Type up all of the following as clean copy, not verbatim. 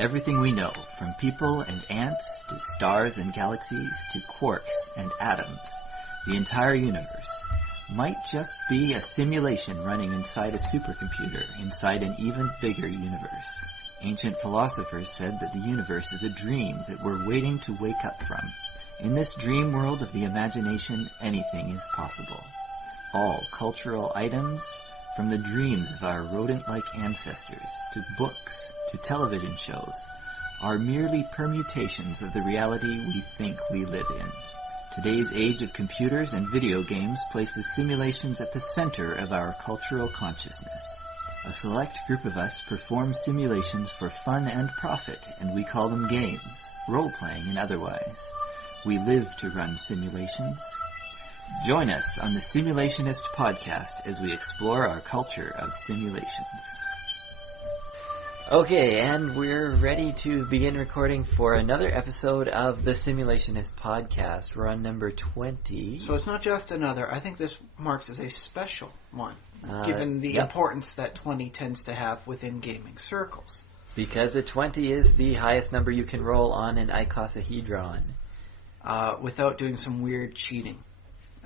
Everything we know, from people and ants to stars and galaxies to quarks and atoms, the entire universe, might just be a simulation running inside a supercomputer inside an even bigger universe. Ancient philosophers said that the universe is a dream that we're waiting to wake up from. In this dream world of the imagination, anything is possible. All cultural items, from the dreams of our rodent-like ancestors, to books, to television shows, are merely permutations of the reality we think we live in. Today's age of computers and video games places simulations at the center of our cultural consciousness. A select group of us perform simulations for fun and profit, and we call them games, role-playing and otherwise. We live to run simulations. Join us on the Simulationist podcast as we explore our culture of simulations. Okay, and we're ready to begin recording for another episode of the Simulationist podcast. We're on number 20. So it's not just another. I think this marks as a special one, given the importance that 20 tends to have within gaming circles. Because a 20 is the highest number you can roll on an icosahedron. Without doing some weird cheating.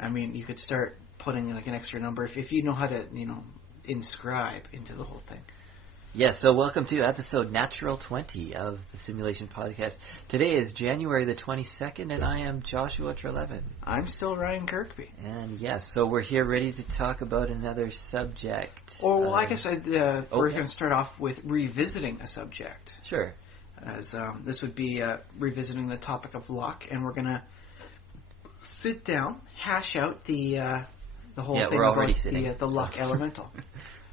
I mean, you could start putting like an extra number if you know how to, inscribe into the whole thing. Yes, so welcome to episode Natural 20 of the Simulation Podcast. Today is January the 22nd, and I am Joshua Trelevin. I'm still Ryan Kirkby. And yes, so we're here ready to talk about another subject. I guess we're going to start off with revisiting a subject. Sure. As this would be revisiting the topic of luck, and we're going to sit down, hash out the whole thing about the luck elemental.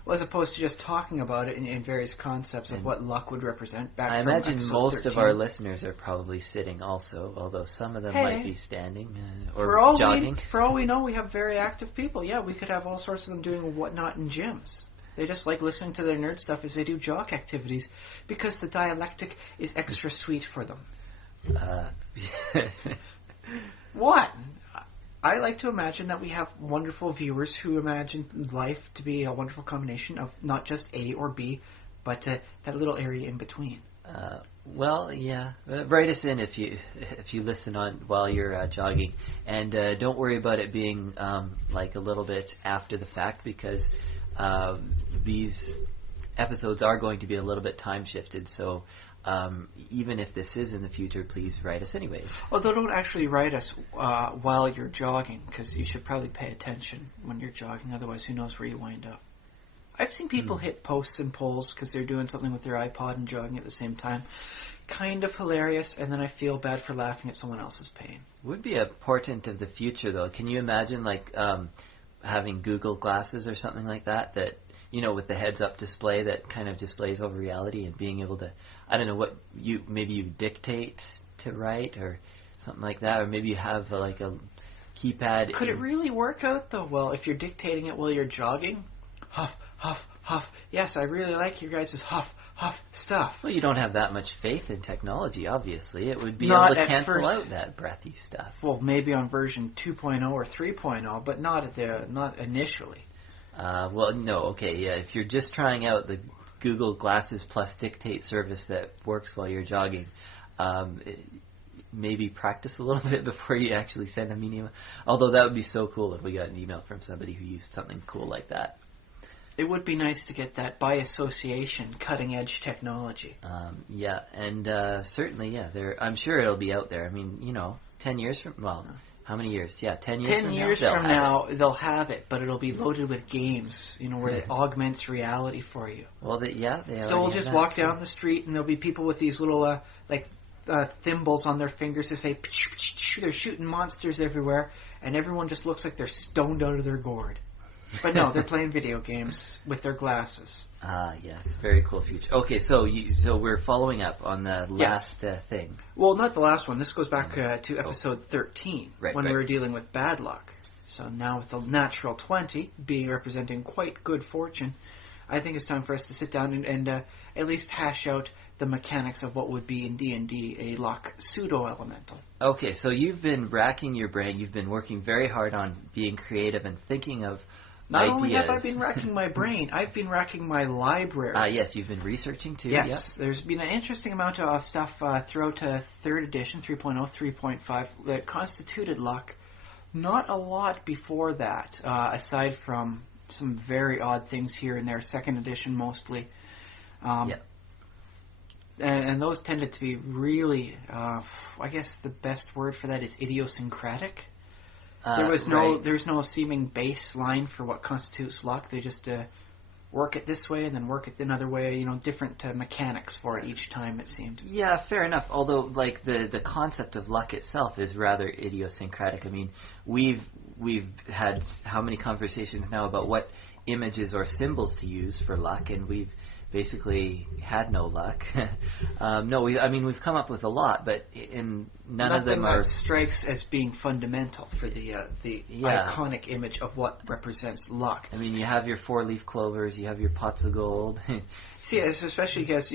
Well, as opposed to just talking about it in various concepts of what luck would represent. I imagine most of our listeners are probably sitting also, although some of them might be standing or jogging. For all we know, we have very active people. Yeah, we could have all sorts of them doing whatnot in gyms. They just like listening to their nerd stuff as they do jog activities because the dialectic is extra sweet for them. What? I like to imagine that we have wonderful viewers who imagine life to be a wonderful combination of not just A or B, but that little area in between. Write us in if you listen on while you're jogging, and don't worry about it being like a little bit after the fact, because these episodes are going to be a little bit time shifted. So even if this is in the future, please write us anyways. Although don't actually write us while you're jogging, because you should probably pay attention when you're jogging, otherwise who knows where you wind up. I've seen people hit posts and poles because they're doing something with their iPod and jogging at the same time. Kind of hilarious, and then I feel bad for laughing at someone else's pain. Would be a portent of the future, though. Can you imagine having Google glasses or something like that with the heads-up display that kind of displays over reality, and being able to, I don't know, maybe you dictate to write or something like that, or maybe you have a keypad. Could it really work out, though? Well, if you're dictating it while you're jogging, huff, huff, huff. Yes, I really like your guys' huff, huff stuff. Well, you don't have that much faith in technology, obviously. It would be not able to cancel out that breathy stuff. Well, maybe on version 2.0 or 3.0, but not initially. If you're just trying out the Google Glasses plus Dictate service that works while you're jogging, maybe practice a little bit before you actually send them an email. Although that would be so cool if we got an email from somebody who used something cool like that. It would be nice to get that by association, cutting-edge technology. Certainly, I'm sure it'll be out there. I mean, 10 years from... Well, how many years? Yeah, 10 years 10 from years now, from now, they'll have it, but it'll be loaded with games, where it augments reality for you. Well, they So we'll just walk down the street, and there'll be people with these little, thimbles on their fingers to say, they're shooting monsters everywhere, and everyone just looks like they're stoned out of their gourd. But no, they're playing video games with their glasses. Yes, very cool future. Okay, so we're following up on the last thing. Well, not the last one. This goes back to episode 13, when we were dealing with bad luck. So now with the natural 20 being representing quite good fortune, I think it's time for us to sit down and at least hash out the mechanics of what would be in D&D a luck pseudo-elemental. Okay, so you've been racking your brain. You've been working very hard on being creative and thinking of Not only have I been racking my brain, I've been racking my library. Yes, you've been researching too. Yes, yep. There's been an interesting amount of stuff throughout 3rd edition, 3.0, 3.5, that constituted luck. Not a lot before that, aside from some very odd things here and there, 2nd edition mostly. Yep. And those tended to be really, I guess the best word for that is idiosyncratic. There's no seeming baseline for what constitutes luck. They just work it this way and then work it another way. Different mechanics for it each time, it seemed. Yeah, fair enough. Although, like the concept of luck itself is rather idiosyncratic. I mean, we've had how many conversations now about what images or symbols to use for luck, and we've basically had no luck. We've come up with a lot, but none of them are... Nothing that strikes as being fundamental for the iconic image of what represents luck. I mean, you have your 4-leaf clovers, you have your pots of gold. See, especially because,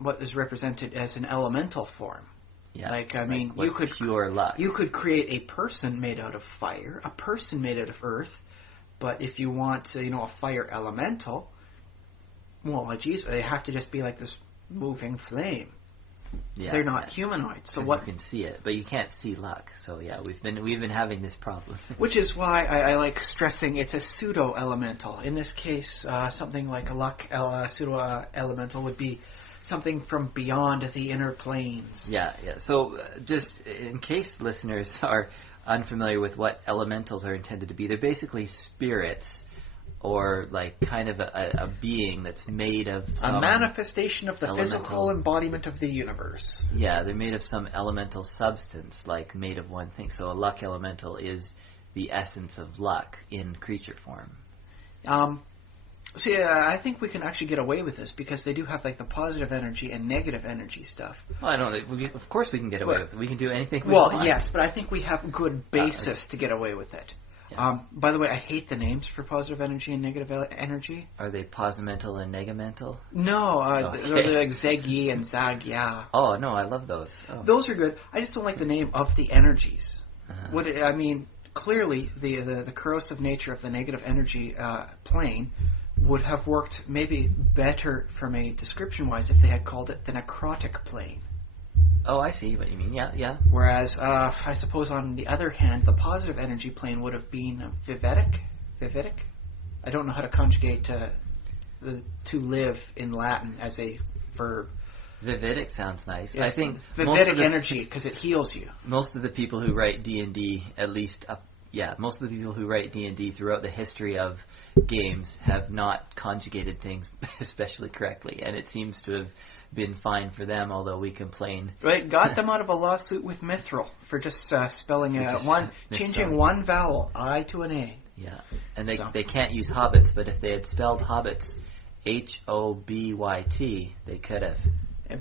what is represented as an elemental form. Yeah. You could pure luck. You could create a person made out of fire, a person made out of earth, but if you want, a fire elemental... Well, geez, they have to just be like this moving flame. Yeah, they're not humanoid. So what you can see it, but you can't see luck. So yeah, we've been having this problem. Which is why I like stressing it's a pseudo elemental. In this case, something like a luck pseudo elemental would be something from beyond the inner planes. Yeah. So just in case listeners are unfamiliar with what elementals are intended to be, they're basically spirits. Or like kind of a being that's made of some a manifestation of the physical embodiment of the universe. Yeah, they're made of some elemental substance, like made of one thing. So a luck elemental is the essence of luck in creature form. I think we can actually get away with this because they do have like the positive energy and negative energy stuff. Well, I don't know. Of course we can get away with it. We can do anything we want. Well, yes, but I think we have good basis to get away with it. Yeah. By the way, I hate the names for positive energy and negative energy. Are they posimental and negamental? No, they're like Zegi and Zagya. Oh, no, I love those. Oh. Those are good. I just don't like the name of the energies. Clearly, the corrosive nature of the negative energy plane would have worked maybe better from a description-wise if they had called it the necrotic plane. Oh, I see what you mean. Yeah. Whereas, I suppose on the other hand, the positive energy plane would have been vivitic. I don't know how to conjugate to live in Latin as a verb. Vividic sounds nice. Yes, I think vividic energy because it heals you. Most of the people who write D&D, most of the people who write D&D throughout the history of games have not conjugated things especially correctly, and it seems to have been fine for them, although we complain. Right, got them out of a lawsuit with Mithril for just changing one vowel, I to an A. Yeah, and they can't use hobbits, but if they had spelled hobbits Hobyt, they could have.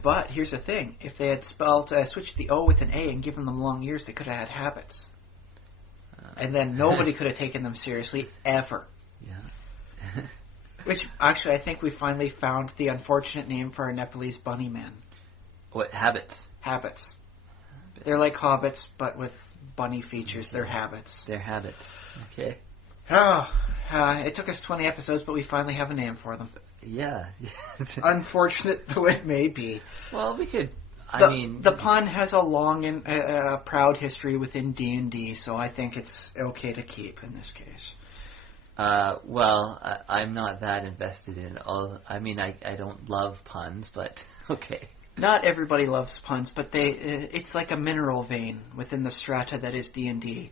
But here's the thing: if they had switched the O with an A and given them long ears, they could have had habits, and then nobody could have taken them seriously ever. Yeah. Which, actually, I think we finally found the unfortunate name for our Nepalese bunny men. What, habits? Habits. They're like hobbits, but with bunny features. They're habits. They're habits. Okay. It took us 20 episodes, but we finally have a name for them. Yeah. Unfortunate though it may be. Well, we could... The pun has a long and proud history within D&D, so I think it's okay to keep in this case. I'm not that invested in all. I mean, I don't love puns, but okay. Not everybody loves puns, but it's like a mineral vein within the strata that is D&D.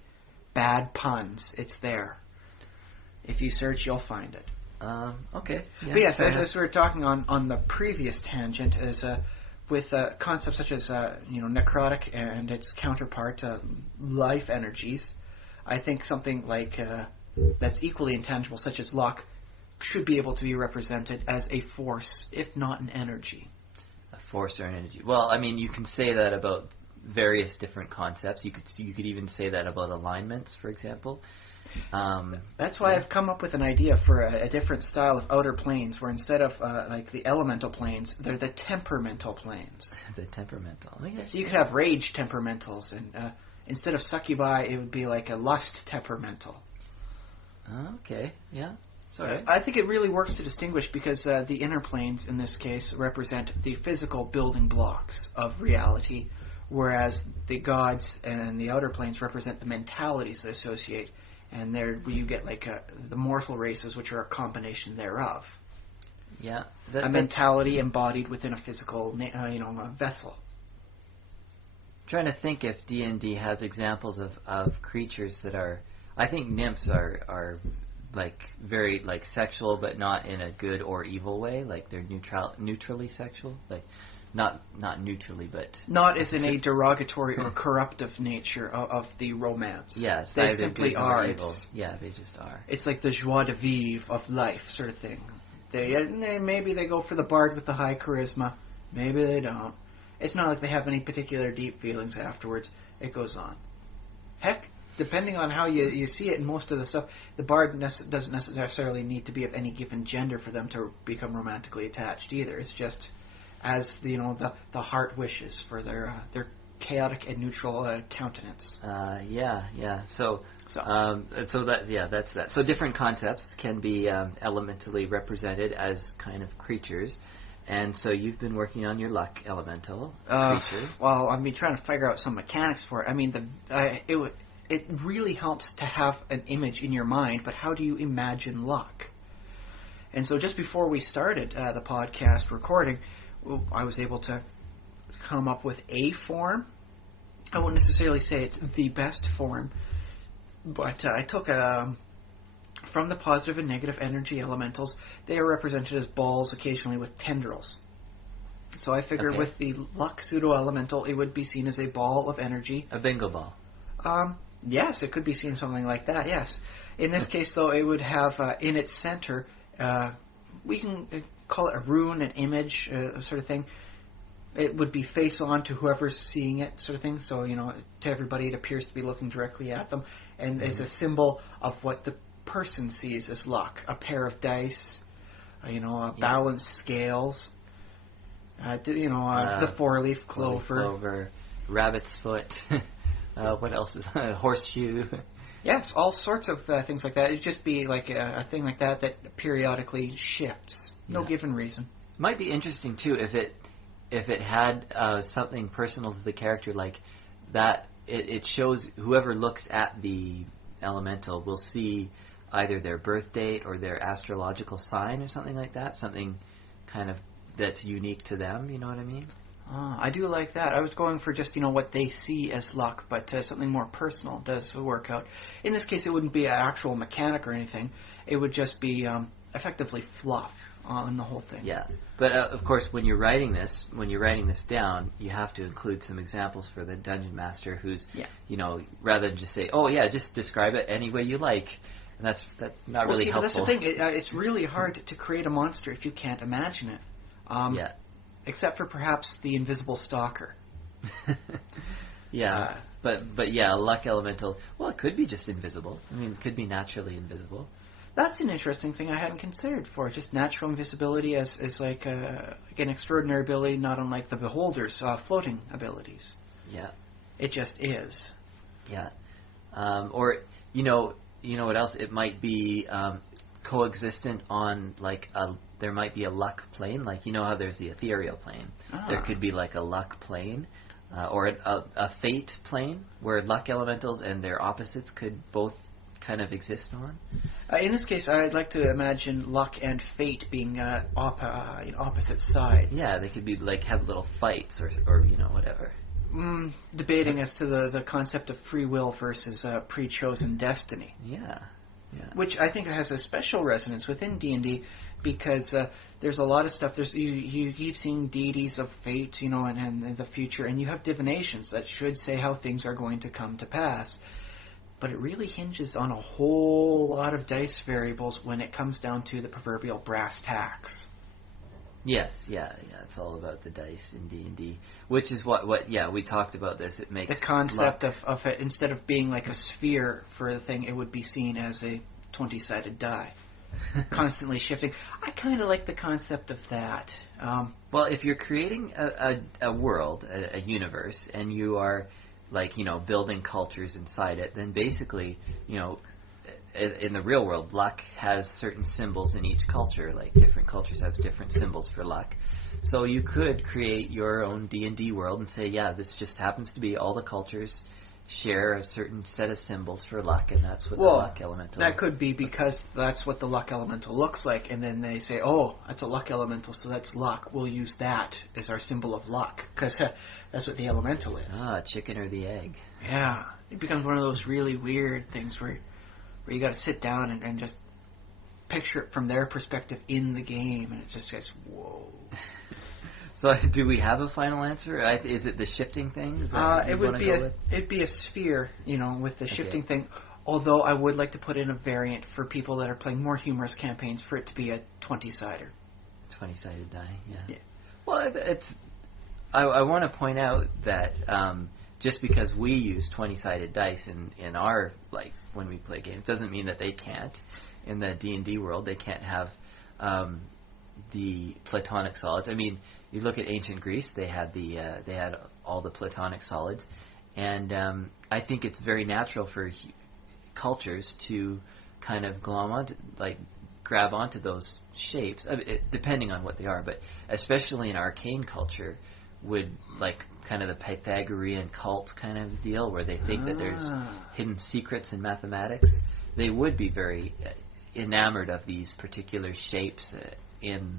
Bad puns, it's there. If you search, you'll find it. Okay. Yeah, but yes, as we were talking on the previous tangent, is with concepts such as necrotic and its counterpart, life energies. I think something like that's equally intangible, such as luck, should be able to be represented as a force, if not an energy. A force or an energy. Well, I mean, you can say that about various different concepts. You could even say that about alignments, for example. That's why I've come up with an idea for a different style of outer planes, where instead of like the elemental planes, they're the temperamental planes. The temperamental. Okay. So you could have rage temperamentals, and instead of succubi, it would be like a lust temperamental. Okay, yeah. So I think it really works to distinguish because the inner planes in this case represent the physical building blocks of reality, whereas the gods and the outer planes represent the mentalities that associate. And there you get like the mortal races, which are a combination thereof. Yeah, a mentality embodied within a physical, a vessel. I'm trying to think if D&D has examples of creatures that are. I think nymphs are like very like sexual, but not in a good or evil way. Like they're neutrally sexual, like not neutrally, but not as in a derogatory or corruptive nature of the romance. Yes, they simply are. Evil. Yeah, they just are. It's like the joie de vivre of life, sort of thing. Maybe they go for the bard with the high charisma. Maybe they don't. It's not like they have any particular deep feelings afterwards. It goes on. Heck, depending on how you see it in most of the stuff, the bard doesn't necessarily need to be of any given gender for them to become romantically attached either. It's just as the heart wishes for their chaotic and neutral countenance. That's that. So different concepts can be elementally represented as kind of creatures. And so you've been working on your luck elemental creature. Well, I've been trying to figure out some mechanics for it. I mean, it really helps to have an image in your mind, but how do you imagine luck? And so just before we started the podcast recording, I was able to come up with a form. I wouldn't necessarily say it's the best form, but I took from the positive and negative energy elementals, they are represented as balls, occasionally with tendrils. So I figured with the luck pseudo-elemental, it would be seen as a ball of energy. A bingo ball. Yes, it could be seen something like that, yes. In this case, though, it would have in its center, we can call it a rune, an image, sort of thing. It would be face on to whoever's seeing it, sort of thing. So, to everybody, it appears to be looking directly at them. And is a symbol of what the person sees as luck. A pair of dice, balanced scales, the four-leaf clover. Rabbit's foot. What else is horseshoe? Yes, all sorts of things like that. It'd just be like a thing like that periodically shifts. No given reason. Might be interesting too if it had something personal to the character, like that. It shows whoever looks at the elemental will see either their birth date or their astrological sign or something like that. Something kind of that's unique to them. You know what I mean? I do like that. I was going for just, what they see as luck, but something more personal does work out. In this case, it wouldn't be an actual mechanic or anything. It would just be effectively fluff on the whole thing. Yeah, but of course, when you're writing this down, you have to include some examples for the dungeon master who's, rather than just say, just describe it any way you like. And that's not really helpful. That's the thing. It's really hard to create a monster if you can't imagine it. Except for perhaps the invisible stalker. But a luck elemental. Well, it could be just invisible. I mean, it could be naturally invisible. That's an interesting thing I hadn't considered for. Just natural invisibility as like an extraordinary ability, not unlike the beholder's floating abilities. Yeah. It just is. Yeah. Or what else? It might be coexistent on like there might be a luck plane, like how there's the ethereal plane. There could be like a luck plane, or a fate plane where luck elementals and their opposites could both kind of exist on. In this case, I'd like to imagine luck and fate being opposite sides. Yeah, they could be like have little fights or whatever. Debating as to the concept of free will versus pre-chosen destiny. Yeah. Which I think has a special resonance within D&D because there's a lot of stuff. You keep seeing deities of fate, and the future, and you have divinations that should say how things are going to come to pass. But it really hinges on a whole lot of dice variables when it comes down to the proverbial brass tacks. Yes, it's all about the dice in D&D, which is what we talked about this. It makes the concept of it, instead of being like a sphere for the thing, it would be seen as a 20-sided die, constantly shifting. I kind of like the concept of that. Well, if you're creating a world, a universe, and you are building cultures inside it, then basically, in the real world, luck has certain symbols in each culture. Like different cultures have different symbols for luck. So you could create your own D&D world and say, yeah, this just happens to be all the cultures share a certain set of symbols for luck, and that's what the luck elemental that could be because that's what the luck elemental looks like, and then they say, oh, that's a luck elemental, so that's luck. We'll use that as our symbol of luck, because that's what the elemental is. Chicken or the egg. Yeah. It becomes one of those really weird things where you got to sit down and just picture it from their perspective in the game, and it just gets, whoa. So, do we have a final answer? Is it the shifting thing? It'd be a sphere, with the shifting thing. Although I would like to put in a variant for people that are playing more humorous campaigns for it to be a 20-sider. 20-sided die, yeah. Well, I want to point out that just because we use 20-sided dice in our when we play games doesn't mean that they can't. In the D&D world, they can't have the Platonic solids. I mean, you look at ancient Greece; they had all the Platonic solids, and I think it's very natural for cultures to kind of grab onto those shapes, depending on what they are. But especially in arcane culture, would kind of the Pythagorean cult kind of deal, where they think that there's hidden secrets in mathematics. They would be very enamored of these particular shapes in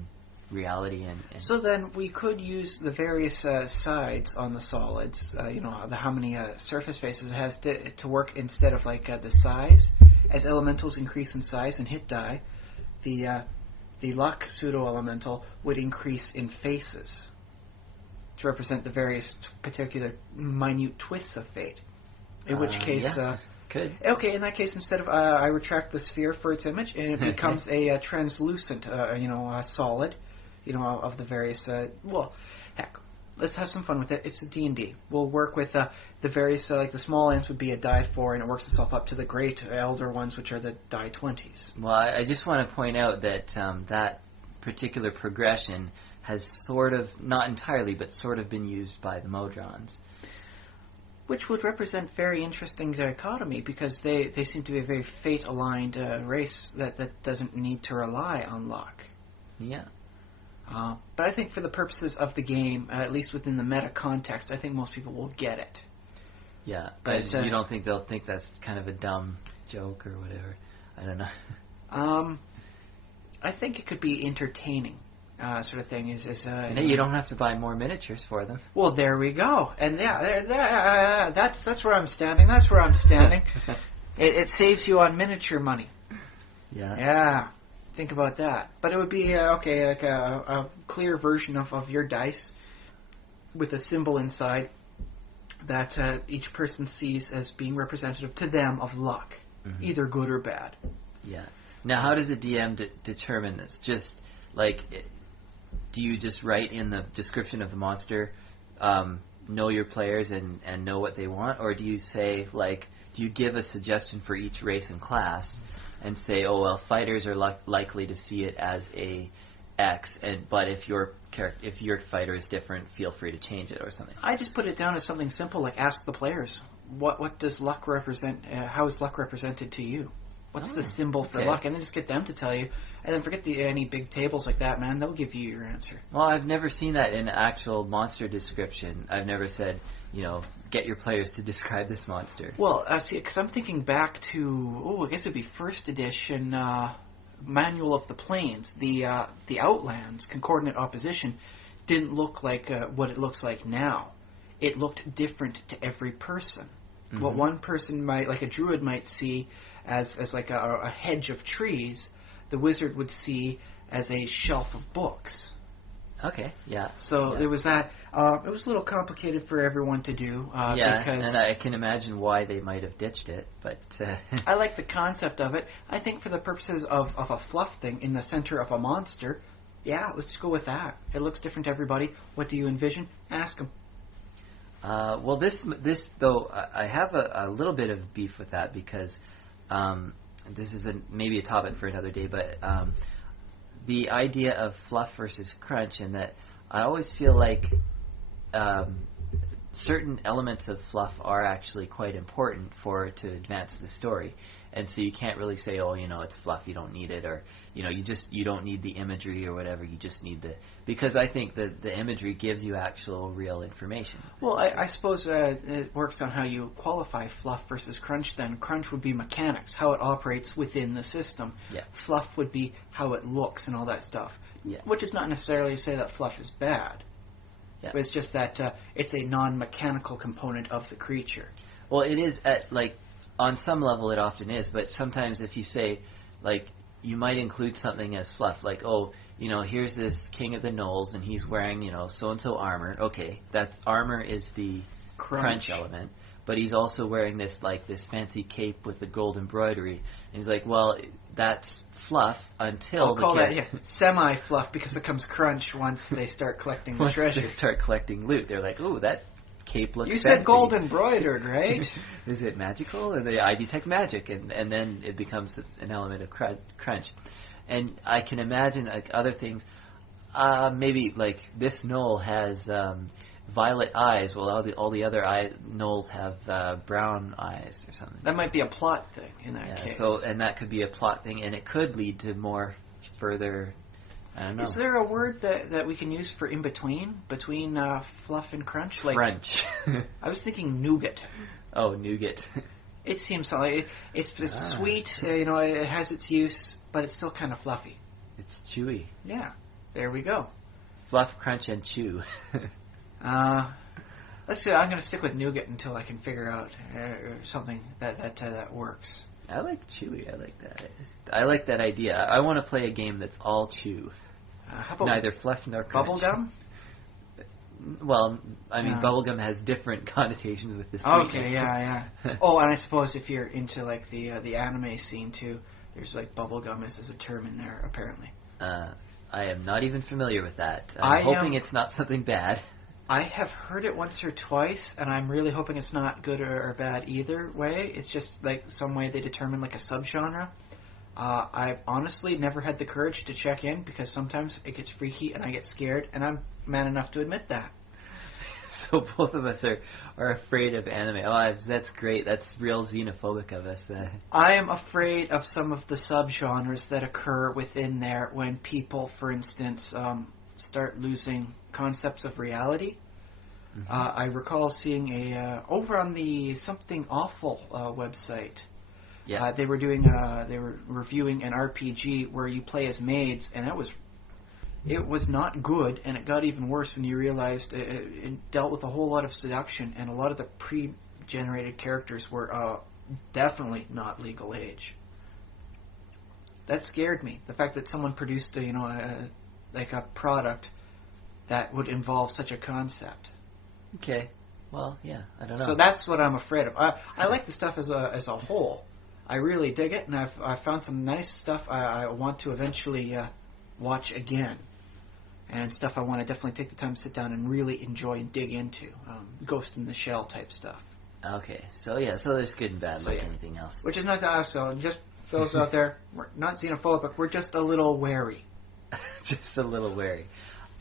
reality. And so then we could use the various sides on the solids, how many surface faces it has to work instead of the size. As elementals increase in size and hit die, the luck pseudo-elemental would increase in faces to represent the various particular minute twists of fate. In which case... could. Okay, in that case, instead of... I retract the sphere for its image, and it becomes a translucent, solid, of the various... heck, let's have some fun with it. It's a D&D. We'll work with the various... the small ants would be a die 4, and it works itself up to the great elder ones, which are the die 20s. Well, I just want to point out that that particular progression has sort of, not entirely, but sort of been used by the Modrons. Which would represent very interesting dichotomy, because they seem to be a very fate-aligned race that doesn't need to rely on luck. Yeah. But I think for the purposes of the game, at least within the meta context, I think most people will get it. Yeah, but you don't think they'll think that's kind of a dumb joke or whatever? I don't know. I think it could be entertaining. Sort of thing is you don't have to buy more miniatures for them. Well, there we go, and that's where I'm standing. That's where I'm standing. It saves you on miniature money. Yeah. Think about that. But it would be a clear version of your dice with a symbol inside that each person sees as being representative to them of luck, either good or bad. Yeah. Now, how does a DM determine this? Just do you just write in the description of the monster, know your players and know what they want? Or do you say, do you give a suggestion for each race and class and say, fighters are likely to see it as a X, but if your fighter is different, feel free to change it or something? I just put it down as something simple, like ask the players, what does luck represent, how is luck represented to you? What's the symbol for luck? And then just get them to tell you. And then forget any big tables like that, man. They'll give you your answer. Well, I've never seen that in actual monster description. I've never said, get your players to describe this monster. Well, see, because I'm thinking back to, I guess it would be first edition Manual of the Plains. The Outlands, Concordant Opposition, didn't look like what it looks like now. It looked different to every person. Mm-hmm. What one person might, like a druid might see as like a hedge of trees, the wizard would see as a shelf of books. Okay, yeah. So there was that. It was a little complicated for everyone to do. Because and I can imagine why they might have ditched it, but... I like the concept of it. I think for the purposes of a fluff thing in the center of a monster, let's go with that. It looks different to everybody. What do you envision? Ask them. Well, this though, I have a little bit of beef with that, because this is maybe a topic for another day, but the idea of fluff versus crunch, and that I always feel like certain elements of fluff are actually quite important to advance the story. And so you can't really say, oh, it's fluff, you don't need it, or you don't need the imagery or whatever. You just need because I think that the imagery gives you actual real information. Well, I suppose it works on how you qualify fluff versus crunch. Then crunch would be mechanics, how it operates within the system. Yeah. Fluff would be how it looks and all that stuff. Yeah. Which is not necessarily to say that fluff is bad. Yeah. But it's just that it's a non-mechanical component of the creature. Well, it is on some level it often is, but sometimes if you say, you might include something as fluff, here's this king of the gnolls and he's wearing, so-and-so armor. Okay, that armor is the crunch element, but he's also wearing this fancy cape with the gold embroidery. And he's like, well, that's fluff until I'll call that semi-fluff because it becomes crunch once they start collecting the treasure. They start collecting loot. They're like, ooh, that cape looks You fancy. said gold embroidered, right? Is it magical? And I detect magic, and then it becomes an element of crunch. And I can imagine other things. Maybe this gnoll has violet eyes, while all the other gnolls have brown eyes or something. That might be a plot thing in that case. And that could be a plot thing, and it could lead to more further. I don't know. Is there a word that we can use for in between fluff and crunch? Crunch. I was thinking nougat. Oh, nougat. It seems like it's sweet. It has its use, but it's still kind of fluffy. It's chewy. Yeah. There we go. Fluff, crunch, and chew. Let's see. I'm going to stick with nougat until I can figure out something that works. I like chewy. I like that. I like that idea. I want to play a game that's all chew. How about neither fluff nor crunch. Bubblegum? Well, I mean, bubblegum has different connotations with the sweetness. Okay, yeah. Oh, and I suppose if you're into the anime scene too, there's bubblegum as a term in there apparently. I am not even familiar with that. I'm hoping it's not something bad. I have heard it once or twice, and I'm really hoping it's not good or bad either way. It's just some way they determine a subgenre. I've honestly never had the courage to check in because sometimes it gets freaky and I get scared, and I'm man enough to admit that. So both of us are afraid of anime. Oh, that's great. That's real xenophobic of us. I am afraid of some of the subgenres that occur within there when people, for instance, start losing concepts of reality. Mm-hmm. I recall seeing over on the Something Awful website. Yeah. They were reviewing an RPG where you play as maids, and it was not good, and it got even worse when you realized it dealt with a whole lot of seduction, and a lot of the pre-generated characters were definitely not legal age. That scared me. The fact that someone produced a product that would involve such a concept. Okay. Well, yeah, I don't know. So that's what I'm afraid of. I like the stuff as a whole. I really dig it, and I've found some nice stuff I want to eventually watch again. And stuff I want to definitely take the time to sit down and really enjoy and dig into. Ghost in the Shell type stuff. Okay. So there's good and bad anything else. Which is not to us, so just those out there, we're not xenophobic, we're just a little wary. Just a little wary.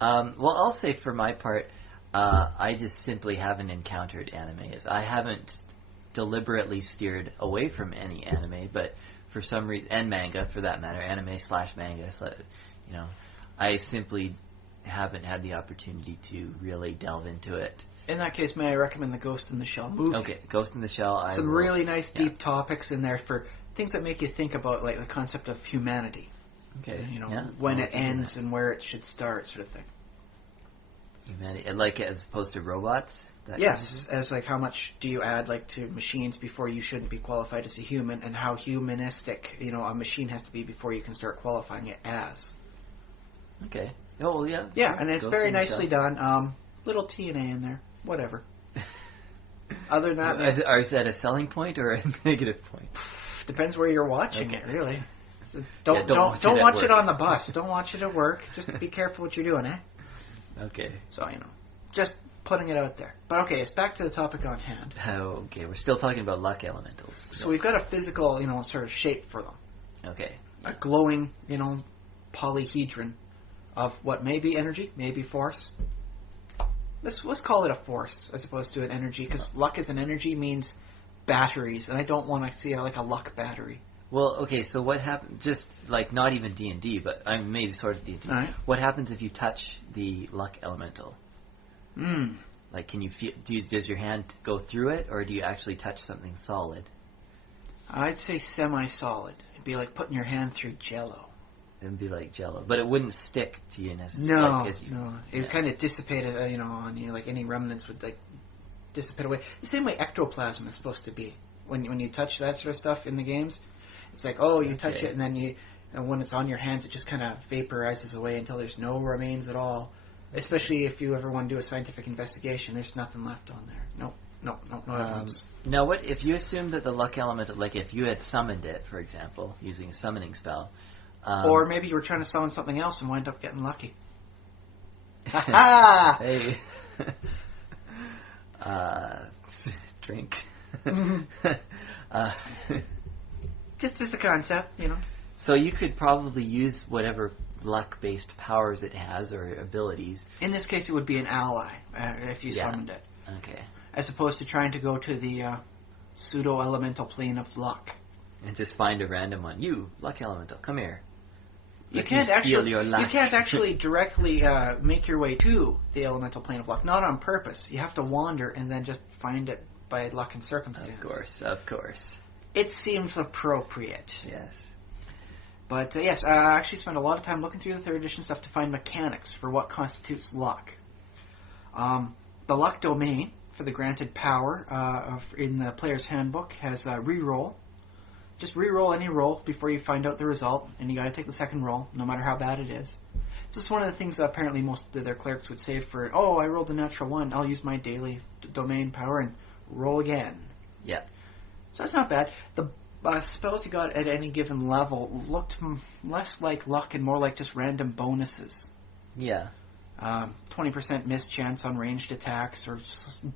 Well, I'll say for my part, I just simply haven't encountered animes. I haven't deliberately steered away from any anime, but for some reason, and manga for that matter, anime/manga, so, I simply haven't had the opportunity to really delve into it. In that case, may I recommend the Ghost in the Shell movie? Okay, Ghost in the Shell. Some really nice deep topics in there for things that make you think about the concept of humanity. Okay. When it ends and where it should start, sort of thing. Humanity, as opposed to robots? Yes, as how much do you add to machines before you shouldn't be qualified as a human, and how humanistic a machine has to be before you can start qualifying it as. Okay. Oh yeah. Yeah, and it's very nicely done. Little TNA in there, whatever. Other than that, is that a selling point or a negative point? Depends where you're watching it, really. Don't watch it on the bus. Don't watch it at work. Just be careful what you're doing, eh? Okay. So just putting it out there. But okay, it's back to the topic on hand. Oh, okay. We're still talking about luck elementals. So we've got a physical, sort of shape for them. Okay. A glowing, polyhedron of what may be energy, maybe force. Let's call it a force as opposed to an energy, because luck as an energy means batteries, and I don't want to see like a luck battery. Well, okay, so what happens, just like not even D&D, but maybe sort of D&D. Right. What happens if you touch the luck elemental? Like, can you feel, does your hand go through it, or do you actually touch something solid? I'd say semi-solid. It'd be like putting your hand through Jello. It'd be like Jello, but it wouldn't stick to you necessarily. No. It kind of dissipated, on you, like any remnants would like dissipate away. The same way ectoplasm is supposed to be. When you touch that sort of stuff in the games, it's like, you touch it, and then when it's on your hands, it just kind of vaporizes away until there's no remains at all. Especially if you ever want to do a scientific investigation, there's nothing left on there. No evidence. Now, what if you assume that the luck element, like if you had summoned it, for example, using a summoning spell, or maybe you were trying to summon something else and wind up getting lucky. Ha! Hey. Drink. Just as a concept, So you could probably use whatever luck-based powers it has or abilities. In this case, it would be an ally if you summoned it. Okay. As opposed to trying to go to the pseudo-elemental plane of luck. And just find a random one. You, luck elemental, come here. You can't actually directly make your way to the elemental plane of luck. Not on purpose. You have to wander and then just find it by luck and circumstance. Of course. It seems appropriate. Yes. But yes, I actually spent a lot of time looking through the 3rd edition stuff to find mechanics for what constitutes luck. The luck domain for the granted power in the player's handbook has reroll. Just re-roll any roll before you find out the result, and you got to take the second roll, no matter how bad it is. So it's one of the things that apparently most of their clerics would save for. I rolled a natural 1. I'll use my daily domain power and roll again. Yeah. So that's not bad. The spells you got at any given level looked less like luck and more like just random bonuses. Yeah. 20% miss chance on ranged attacks, or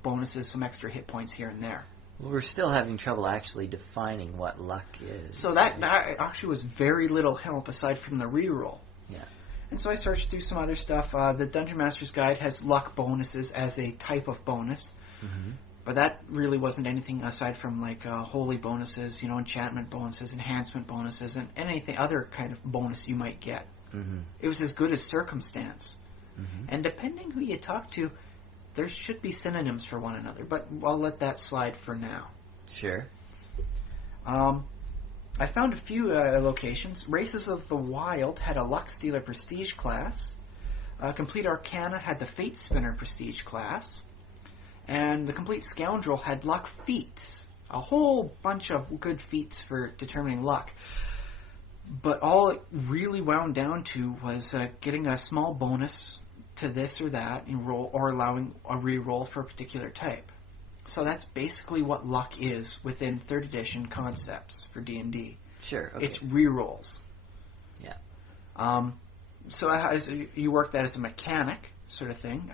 bonuses, some extra hit points here and there. Well, we're still having trouble actually defining what luck is. So that actually was very little help aside from the reroll. Yeah. And so I searched through some other stuff. The Dungeon Master's Guide has luck bonuses as a type of bonus. Mm-hmm. But that really wasn't anything aside from like holy bonuses, enchantment bonuses, enhancement bonuses, and anything other kind of bonus you might get. Mm-hmm. It was as good as circumstance. Mm-hmm. And depending who you talk to, there should be synonyms for one another, but I'll let that slide for now. Sure. I found a few locations. Races of the Wild had a Luck Stealer Prestige class. Complete Arcana had the Fate Spinner Prestige class. And the Complete Scoundrel had Luck Feats. A whole bunch of good feats for determining luck. But all it really wound down to was getting a small bonus to this or that in roll, or allowing a re-roll for a particular type. So that's basically what luck is within 3rd edition concepts for D&D. Sure. Okay. It's re-rolls. Yeah. So as you work that as a mechanic sort of thing.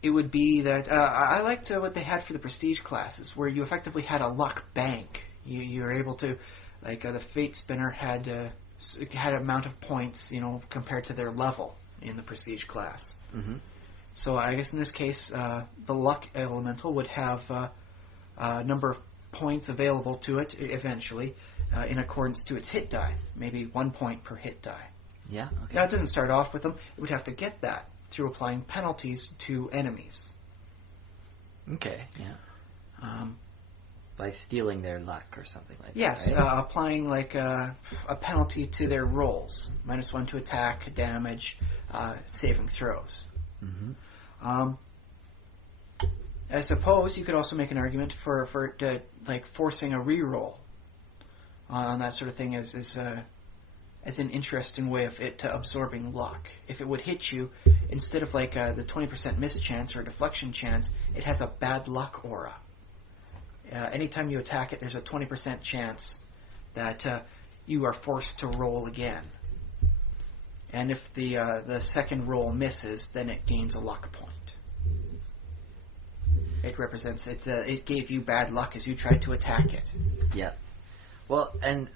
It would be that I liked what they had for the prestige classes, where you effectively had a luck bank. You were able to, like the Fate Spinner had an amount of points, compared to their level in the prestige class. Mm-hmm. So I guess in this case, the luck elemental would have a number of points available to it eventually, in accordance to its hit die. Maybe 1 point per hit die. Yeah. Okay. Now it doesn't start off with them. It would have to get that through applying penalties to enemies. Okay. Yeah. By stealing their luck or something like yes, that. Yes, right? Applying like a penalty to their rolls. -1 to attack, damage, saving throws. Mm-hmm. I suppose you could also make an argument for like forcing a reroll on that sort of thing as an interesting way of it absorbing luck. If it would hit you, instead of like the 20% miss chance or deflection chance, it has a bad luck aura. Anytime you attack it, there's a 20% chance that you are forced to roll again. And if the second roll misses, then it gains a luck point. It represents it gave you bad luck as you tried to attack it. Yeah. Well, and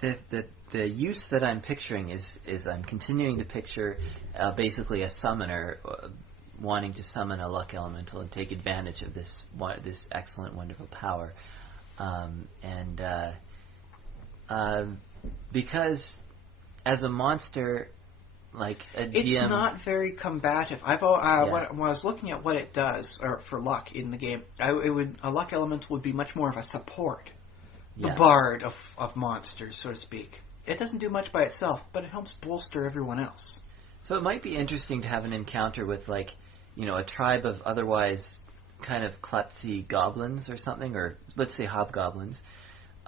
the use that I'm picturing is I'm continuing to picture basically a summoner wanting to summon a luck elemental and take advantage of this excellent, wonderful power. Because as a monster, like a DM... It's not very combative. When I was looking at what it does for luck in the game, a luck elemental would be much more of a support. The bard of monsters, so to speak. It doesn't do much by itself, but it helps bolster everyone else. So it might be interesting to have an encounter with, like, a tribe of otherwise kind of klutzy goblins or something, or let's say hobgoblins,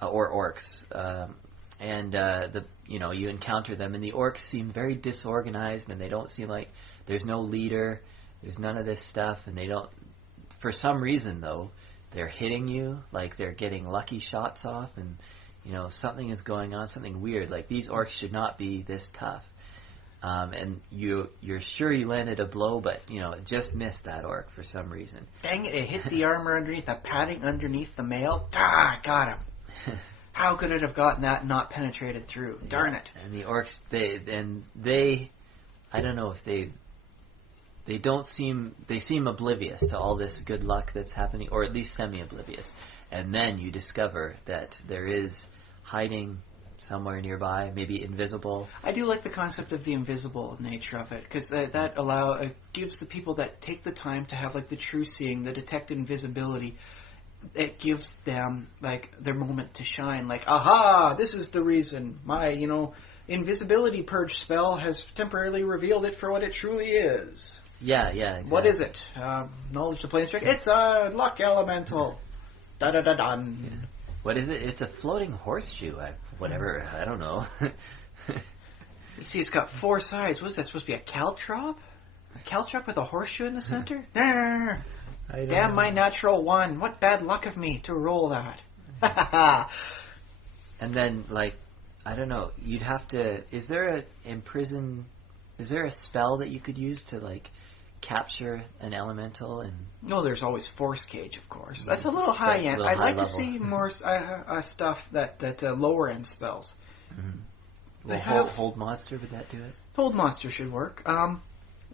or orcs. You encounter them, and the orcs seem very disorganized, and they don't seem like there's no leader, there's none of this stuff, and they don't, for some reason though, they're hitting you, like they're getting lucky shots off, and something is going on, something weird. Like these orcs should not be this tough, and you're sure you landed a blow, but it just missed that orc for some reason. Dang it! It hit the armor underneath, the padding underneath the mail. Got him. How could it have gotten that and not penetrated through? Darn it! And the orcs, they, I don't know if they seem oblivious to all this good luck that's happening, or at least semi-oblivious. And then you discover that there is hiding somewhere nearby, maybe invisible. I do like the concept of the invisible nature of it, because it gives the people that take the time to have like the true seeing, the detect invisibility. It gives them like their moment to shine. Like, aha! This is the reason my invisibility purge spell has temporarily revealed it for what it truly is. Yeah, exactly. What is it? Knowledge to play check. It's a luck elemental. Da da da dun. Yeah. What is it? It's a floating horseshoe. Whatever. I don't know. You see, it's got 4 sides. What is that supposed to be? A caltrop? A caltrop with a horseshoe in the center? Damn my natural 1. What bad luck of me to roll that. And then, like, I don't know, you'd have to... Is there a spell that you could use to, like, capture an elemental? And no, there's always Force Cage, of course. That's a little high end. I'd like to see more stuff that lower end spells. Mm-hmm. Well, Hold Monster, would that do it? Hold Monster should work.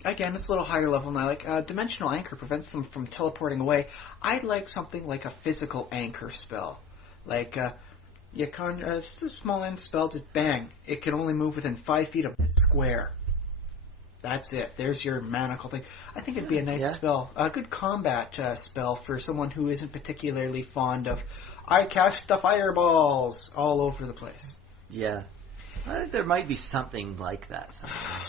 Again, it's a little higher level, and I like Dimensional Anchor prevents them from teleporting away. I'd like something like a physical anchor spell. Like, it's a small end spell, just bang. It can only move within 5 feet of the square. That's it. There's your manacle thing. I think it'd be a nice spell. A good combat spell for someone who isn't particularly fond of, I cast the fireballs all over the place. Yeah. There might be something like that.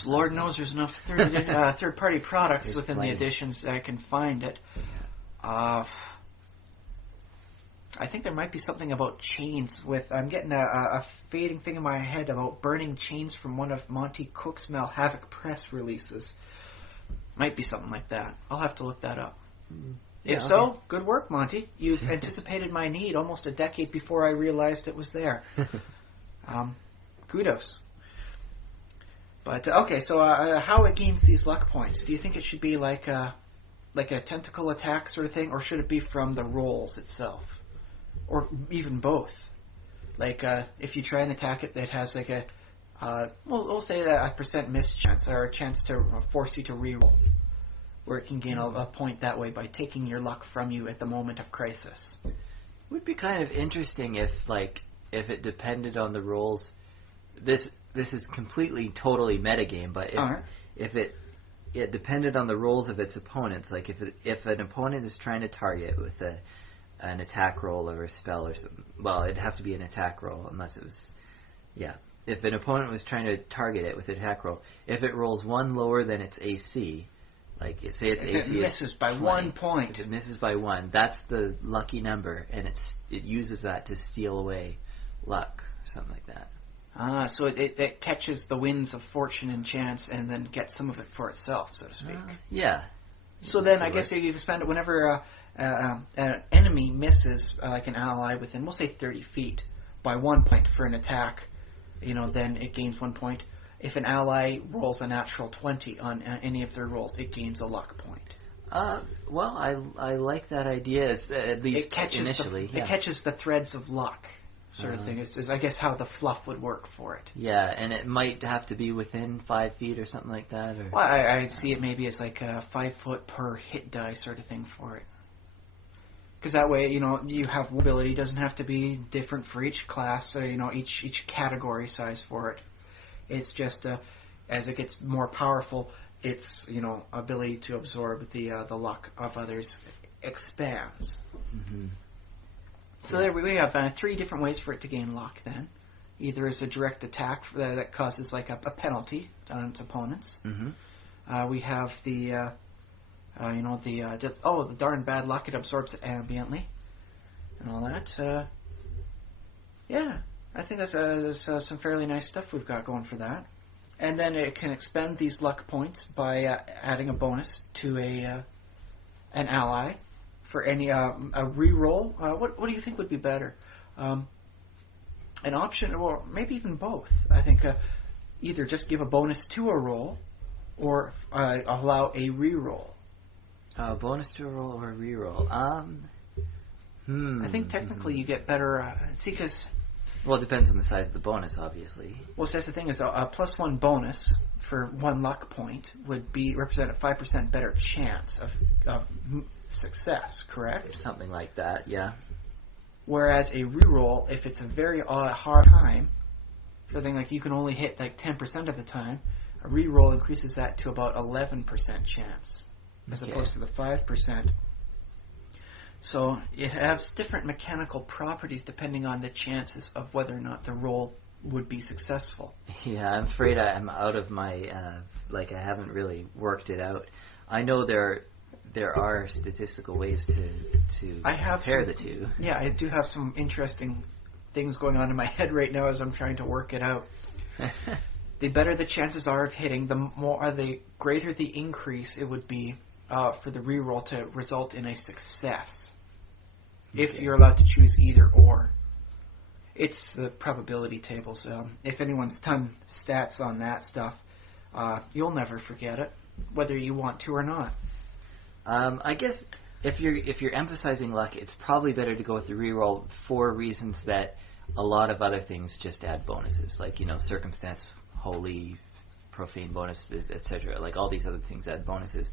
Lord knows there's enough third-party products within the editions that I can find it. I think there might be something about chains I'm getting a fading thing in my head about burning chains from one of Monty Cook's Malhavoc press releases. Might be something like that. I'll have to look that up. If so, good work, Monty. You've anticipated my need almost a decade before I realized it was there. Kudos. But okay, so how it gains these luck points? Do you think it should be like a tentacle attack sort of thing, or should it be from the rolls itself, or even both? Like if you try and attack it, that has like we'll say a % miss chance, or a chance to force you to reroll, where it can gain a point that way by taking your luck from you at the moment of crisis. It would be kind of interesting if it depended on the rolls. This is completely, totally metagame, but if it depended on the rolls of its opponents, like if an opponent is trying to target with an attack roll or a spell or something, well, it'd have to be an attack roll unless it was, if an opponent was trying to target it with an attack roll, if it rolls 1 lower than its AC, like say its AC misses by 20, 1 point. If it misses by 1, that's the lucky number, and it uses that to steal away luck or something like that. So it catches the winds of fortune and chance and then gets some of it for itself, so to speak. Yeah. So then I guess you can spend it whenever an enemy misses like an ally within, we'll say 30 feet, by 1 point for an attack, then it gains 1 point. If an ally rolls a natural 20 on any of their rolls, it gains a luck point. Well, I like that idea, at least initially. It catches the threads of luck, sort of thing is I guess how the fluff would work for it. Yeah, and it might have to be within 5 feet or something like that. Or well, I see it maybe as like a 5 foot per hit die sort of thing for it. Because that way, you have ability doesn't have to be different for each class, or each category size for it. It's just as it gets more powerful, its ability to absorb the luck of others expands. Mm-hmm. So there we have 3 different ways for it to gain luck. Then, either as a direct attack that causes like a penalty on its opponents. Mm-hmm. We have the the darn bad luck, it absorbs it ambiently and all that. Yeah, I think that's some fairly nice stuff we've got going for that. And then it can expend these luck points by adding a bonus to an ally for any a reroll. What do you think would be better? An option, or maybe even both. I think either just give a bonus to a roll, or allow a reroll. Bonus to a roll or a reroll. I think technically you get better. Because well, it depends on the size of the bonus, obviously. Well, so that's the thing is a +1 bonus for 1 luck point would represent a 5% better chance of success. Correct? Something like that. Yeah. Whereas a reroll, if it's a very hard time, something like you can only hit like 10% of the time, a reroll increases that to about 11% chance, as opposed to the 5%. So it has different mechanical properties depending on the chances of whether or not the roll would be successful. Yeah, I'm afraid I'm out of my, I haven't really worked it out. I know there are statistical ways to compare the two. Yeah, I do have some interesting things going on in my head right now as I'm trying to work it out. The better the chances are of hitting, the greater the increase it would be for the reroll to result in a success. If you're allowed to choose either or. It's the probability tables. If anyone's done stats on that stuff, you'll never forget it, whether you want to or not. I guess if you're emphasizing luck, it's probably better to go with the reroll for reasons that a lot of other things just add bonuses, like circumstance, holy, profane bonuses, etc. Like all these other things add bonuses.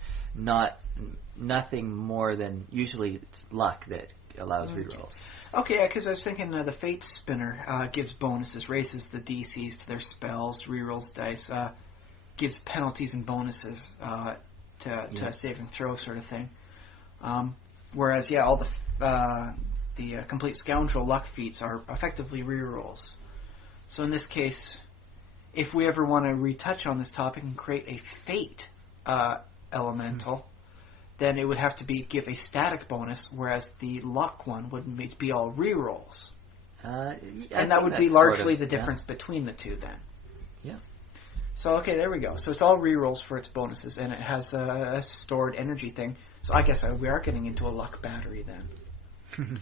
Nothing more than usually it's luck that allows rerolls. Okay, because I was thinking the Fate Spinner gives bonuses, raises the DCs to their spells, rerolls dice, gives penalties and bonuses to a saving throw sort of thing. Whereas, all the Complete Scoundrel luck feats are effectively rerolls. So in this case, if we ever want to retouch on this topic and create a Fate elemental, then it would have to give a static bonus, whereas the luck one would be all rerolls. And that would be largely the difference between the two then. Yeah. So, okay, there we go. So it's all rerolls for its bonuses, and it has a stored energy thing. So I guess we are getting into a luck battery then.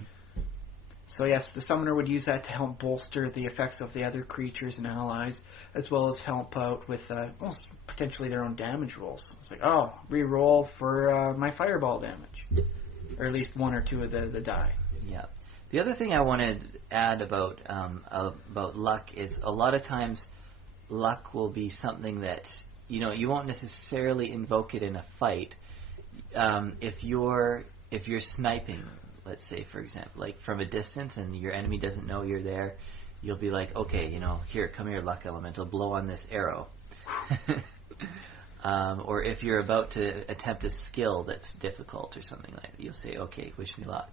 So yes, the summoner would use that to help bolster the effects of the other creatures and allies, as well as help out with potentially their own damage rolls. It's like, re-roll for my fireball damage, or at least 1 or 2 of the die. Yeah. The other thing I wanted to add about luck is a lot of times luck will be something that you won't necessarily invoke it in a fight. If you're sniping, let's say, for example, like from a distance and your enemy doesn't know you're there, you'll be like, okay, here, come here, luck elemental, blow on this arrow. Or if you're about to attempt a skill that's difficult or something like that, you'll say, okay, wish me luck.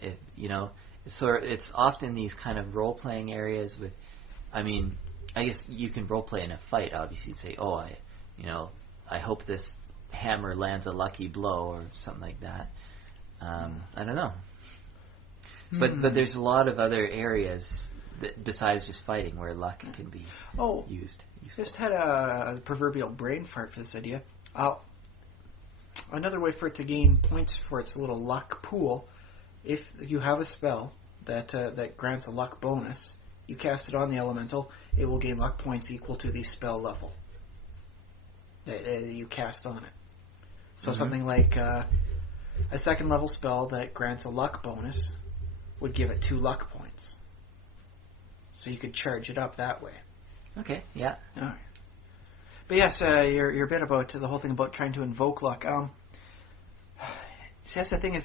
It's often these kind of role-playing areas with, I guess you can role-play in a fight, obviously, say, I hope this hammer lands a lucky blow or something like that. I don't know. But there's a lot of other areas besides just fighting where luck can be used. Just had a proverbial brain fart for this idea. Another way for it to gain points for its little luck pool, if you have a spell that grants a luck bonus, you cast it on the elemental, it will gain luck points equal to the spell level that you cast on it. So something like a 2nd level spell that grants a luck bonus would give it 2 luck points. so you could charge it up that way. Okay, yeah. All right. But yes, your bit about the whole thing about trying to invoke luck. See, that's the thing is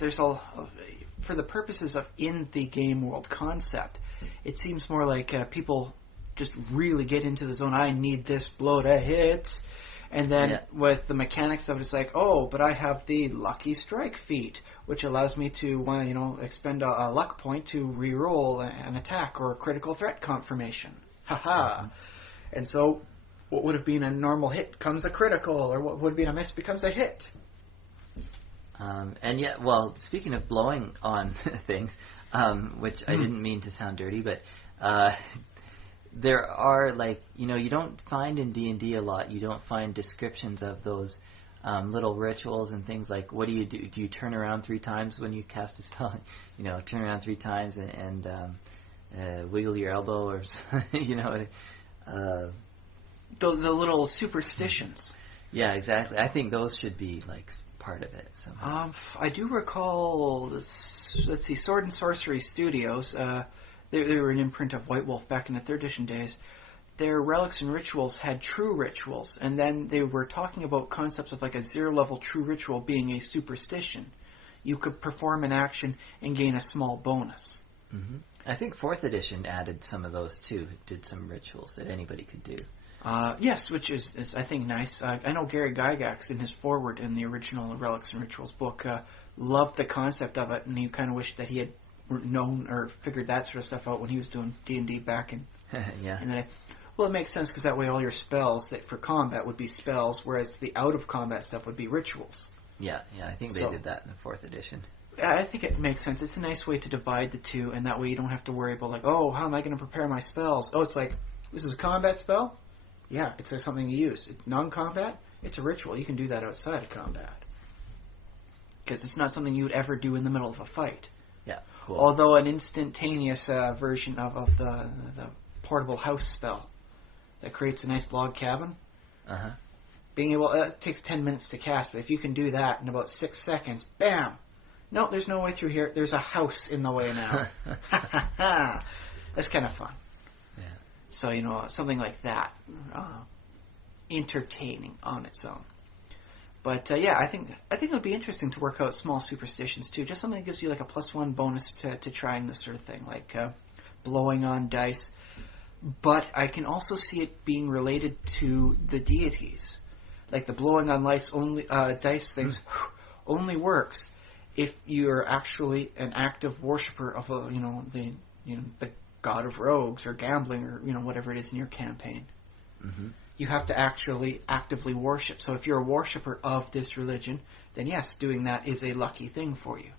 for the purposes of in the game world concept, it seems more like people just really get into the zone. I need this blow to hit. And then with the mechanics of it, it's like, oh, but I have the Lucky Strike feat, which allows me to, expend a luck point to re-roll an attack or a critical threat confirmation. Haha. And so what would have been a normal hit becomes a critical, or what would have been a miss becomes a hit. And yet, well, speaking of blowing on things, which I didn't mean to sound dirty, but there are, you don't find in D&D a lot, you don't find descriptions of those little rituals and things like, what do you do? Do you turn around 3 times when you cast a spell? Turn around 3 times and wiggle your elbow or, The little superstitions. Yeah, exactly. I think those should be, part of it. Somehow. I do recall, let's see, Sword and Sorcery Studios, they were an imprint of White Wolf back in the 3rd edition days. Their relics and rituals had true rituals, and then they were talking about concepts of a 0-level true ritual being a superstition. You could perform an action and gain a small bonus. Mm-hmm. I think 4th edition added some of those too, did some rituals that anybody could do. Yes, which is I think nice. I know Gary Gygax in his foreword in the original Relics and Rituals book loved the concept of it, and he kind of wished that he had known or figured that sort of stuff out when he was doing D&D back in. Yeah. In the day. Well, it makes sense because that way all your spells that for combat would be spells, whereas the out of combat stuff would be rituals. Yeah, I think they did that in the 4th edition. I think it makes sense. It's a nice way to divide the two, and that way you don't have to worry about how am I going to prepare my spells? Oh, it's this is a combat spell? Yeah, it's something you use. It's non-combat. It's a ritual. You can do that outside of combat. Because it's not something you would ever do in the middle of a fight. Yeah, cool. Although an instantaneous version of the portable house spell that creates a nice log cabin. Uh-huh. Being able, it takes 10 minutes to cast, but if you can do that in about 6 seconds, bam! No, there's no way through here. There's a house in the way now. That's kind of fun. Yeah. So, something like that. Entertaining on its own. But, I think it would be interesting to work out small superstitions, too. Just something that gives you, a +1 bonus to trying this sort of thing, like blowing on dice. But I can also see it being related to the deities. Like the blowing on dice things only works if you're actually an active worshiper of the god of rogues or gambling or whatever it is in your campaign. Mm-hmm. You have to actually actively worship. So if you're a worshiper of this religion, then yes, doing that is a lucky thing for you.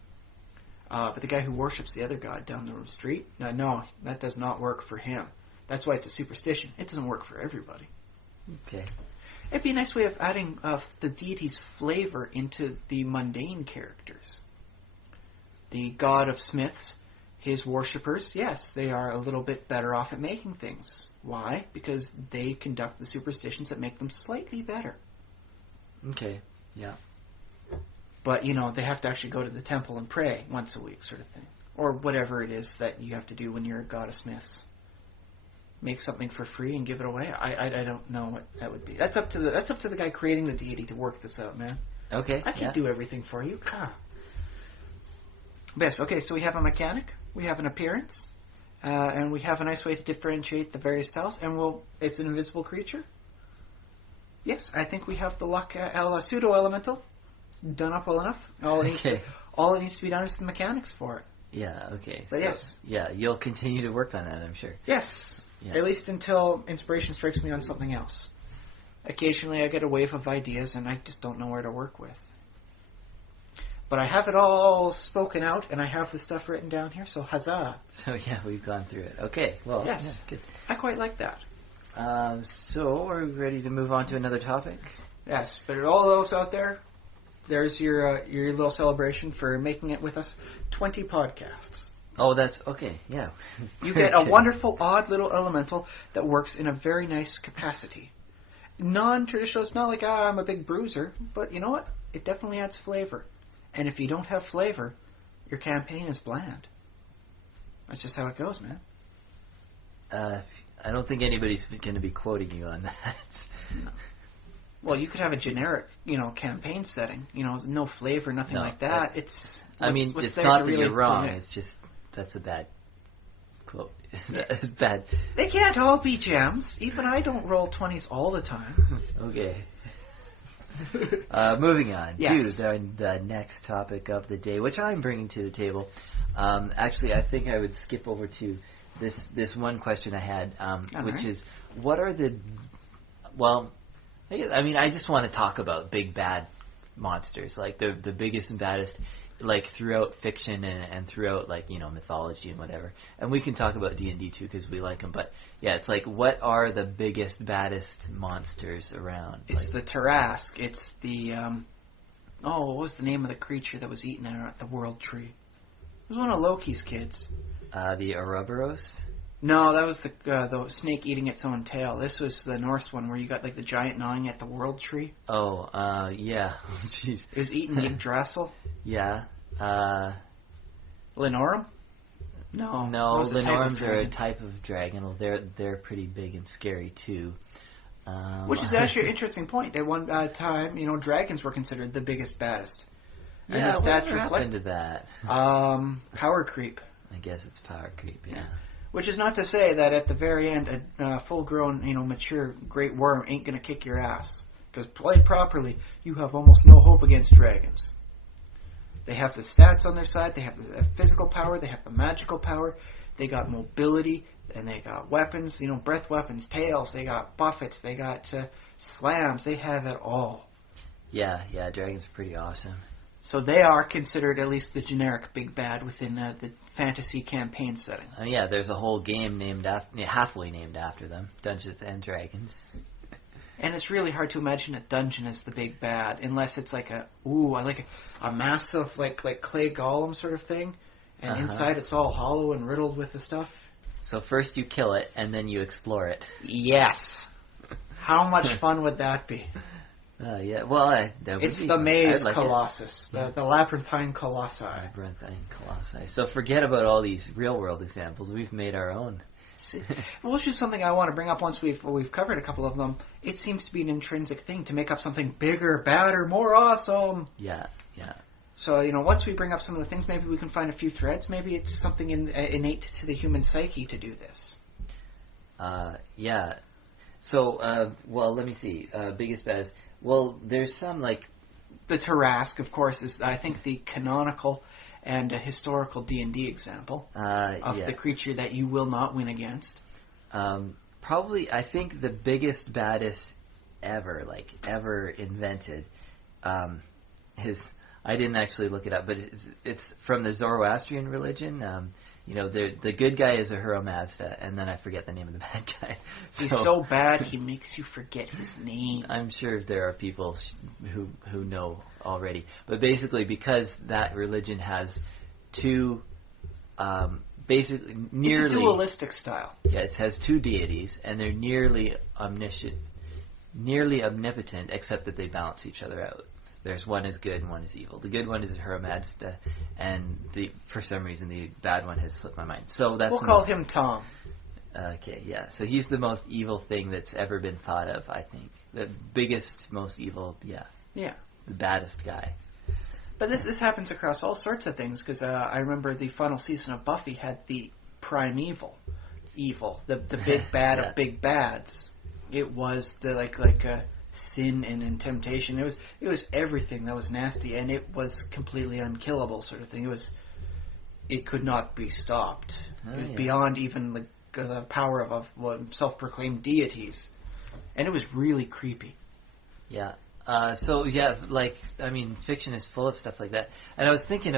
But the guy who worships the other god down the street, no, that does not work for him. That's why it's a superstition. It doesn't work for everybody. Okay. It'd be a nice way of adding the deity's flavor into the mundane characters. The god of smiths, his worshippers, yes, they are a little bit better off at making things. Why? Because they conduct the superstitions that make them slightly better. Okay, yeah. But, they have to actually go to the temple and pray once a week sort of thing. Or whatever it is that you have to do when you're a god of smiths. Make something for free and give it away. I don't know what that would be. That's up to the guy creating the deity to work this out, man. Okay. I can't do everything for you. Yes. Okay. So we have a mechanic, we have an appearance, and we have a nice way to differentiate the various styles. And it's an invisible creature. Yes, I think we have the luck pseudo elemental done up well enough. All it needs to be done is the mechanics for it. Yeah. Okay. But yes. Yeah, you'll continue to work on that, I'm sure. Yes. Yeah. At least until inspiration strikes me on something else. Occasionally I get a wave of ideas and I just don't know where to work with. But I have it all spoken out and I have the stuff written down here, so huzzah. So yeah, we've gone through it. Okay, well, yes. Yeah, good. I quite like that. So are we ready to move on to another topic? Yes, but all those out there, there's your little celebration for making it with us. 20 podcasts. Oh, that's okay. Yeah. You get a wonderful, odd little elemental that works in a very nice capacity. Non-traditional. It's not like I'm a big bruiser, but you know what? It definitely adds flavor. And if you don't have flavor, your campaign is bland. That's just how it goes, man. I don't think anybody's going to be quoting you on that. No. Well, you could have a generic, campaign setting. No flavor, nothing like that. It's not that you're wrong. It's just that's a bad quote. That's bad. They can't all be gems. Even I don't roll 20s all the time. Okay. Moving on to the next topic of the day, which I'm bringing to the table. Actually, I think I would skip over to this one question I had, which is, what are the... Well, I just want to talk about big bad monsters, like the biggest and baddest, like throughout fiction and throughout mythology and whatever. And we can talk about D&D too because we like them. But yeah, it's like, what are the biggest, baddest monsters around? It's the Tarrasque. It's the what was the name of the creature that was eaten at the World Tree? It was one of Loki's kids. The Ouroboros? No, that was the snake eating its own tail. This was the Norse one where you got the giant gnawing at the World Tree. Oh, yeah. Jeez. It was eating Yggdrasil. Yeah. Linorum? No, Linorums are a type of dragon. Well, they're pretty big and scary too. Which is actually an interesting point. At one time, dragons were considered the biggest, baddest. Yeah, what happened to that? Power creep. I guess it's power creep, yeah. Which is not to say that at the very end, a full-grown, mature great worm ain't going to kick your ass. Because played properly, you have almost no hope against dragons. They have the stats on their side, they have the physical power, they have the magical power, they got mobility, and they got weapons, breath weapons, tails, they got buffets, they got slams, they have it all. Yeah, dragons are pretty awesome. So they are considered at least the generic big bad within the fantasy campaign setting. Yeah, there's a whole game halfway named after them, Dungeons and Dragons. And it's really hard to imagine a dungeon as the big bad, unless it's like a massive like clay golem sort of thing, and inside it's all hollow and riddled with the stuff. So first you kill it, and then you explore it. Yes. How much fun would that be? Yeah, well, it's the maze colossus, the labyrinthine colossi. Labyrinthine colossi. So forget about all these real-world examples. We've made our own. Well, which is something I want to bring up once we've covered a couple of them. It seems to be an intrinsic thing to make up something bigger, badder, more awesome. Yeah. So, once we bring up some of the things, maybe we can find a few threads. Maybe it's something innate to the human psyche to do this. Yeah. So, let me see. Biggest, baddest. Well, there's some, like... The Tarrasque, of course, is, I think, the canonical and a historical D&D example of the creature that you will not win against. Probably, I think the biggest, baddest ever invented is... I didn't actually look it up, but it's from the Zoroastrian religion. The good guy is Ahura Mazda, and then I forget the name of the bad guy. He's so bad, he makes you forget his name. I'm sure there are people who know already. But basically, because that religion has two, basically nearly... It's a dualistic style. Yeah, it has two deities, and they're nearly omniscient, nearly omnipotent, except that they balance each other out. There's one is good and one is evil. The good one is Ahura Mazda, and for some reason the bad one has slipped my mind. So we'll call him Tom. Okay, yeah. So he's the most evil thing that's ever been thought of, I think. The biggest, most evil, yeah. Yeah. The baddest guy. But this happens across all sorts of things, because I remember the final season of Buffy had the primeval evil, the big bad of big bads. It was the like sin and temptation. It was everything that was nasty, and it was completely unkillable sort of thing. It could not be stopped. It was beyond even the power of self-proclaimed deities, and it was really creepy. Yeah. Fiction is full of stuff like that. And I was thinking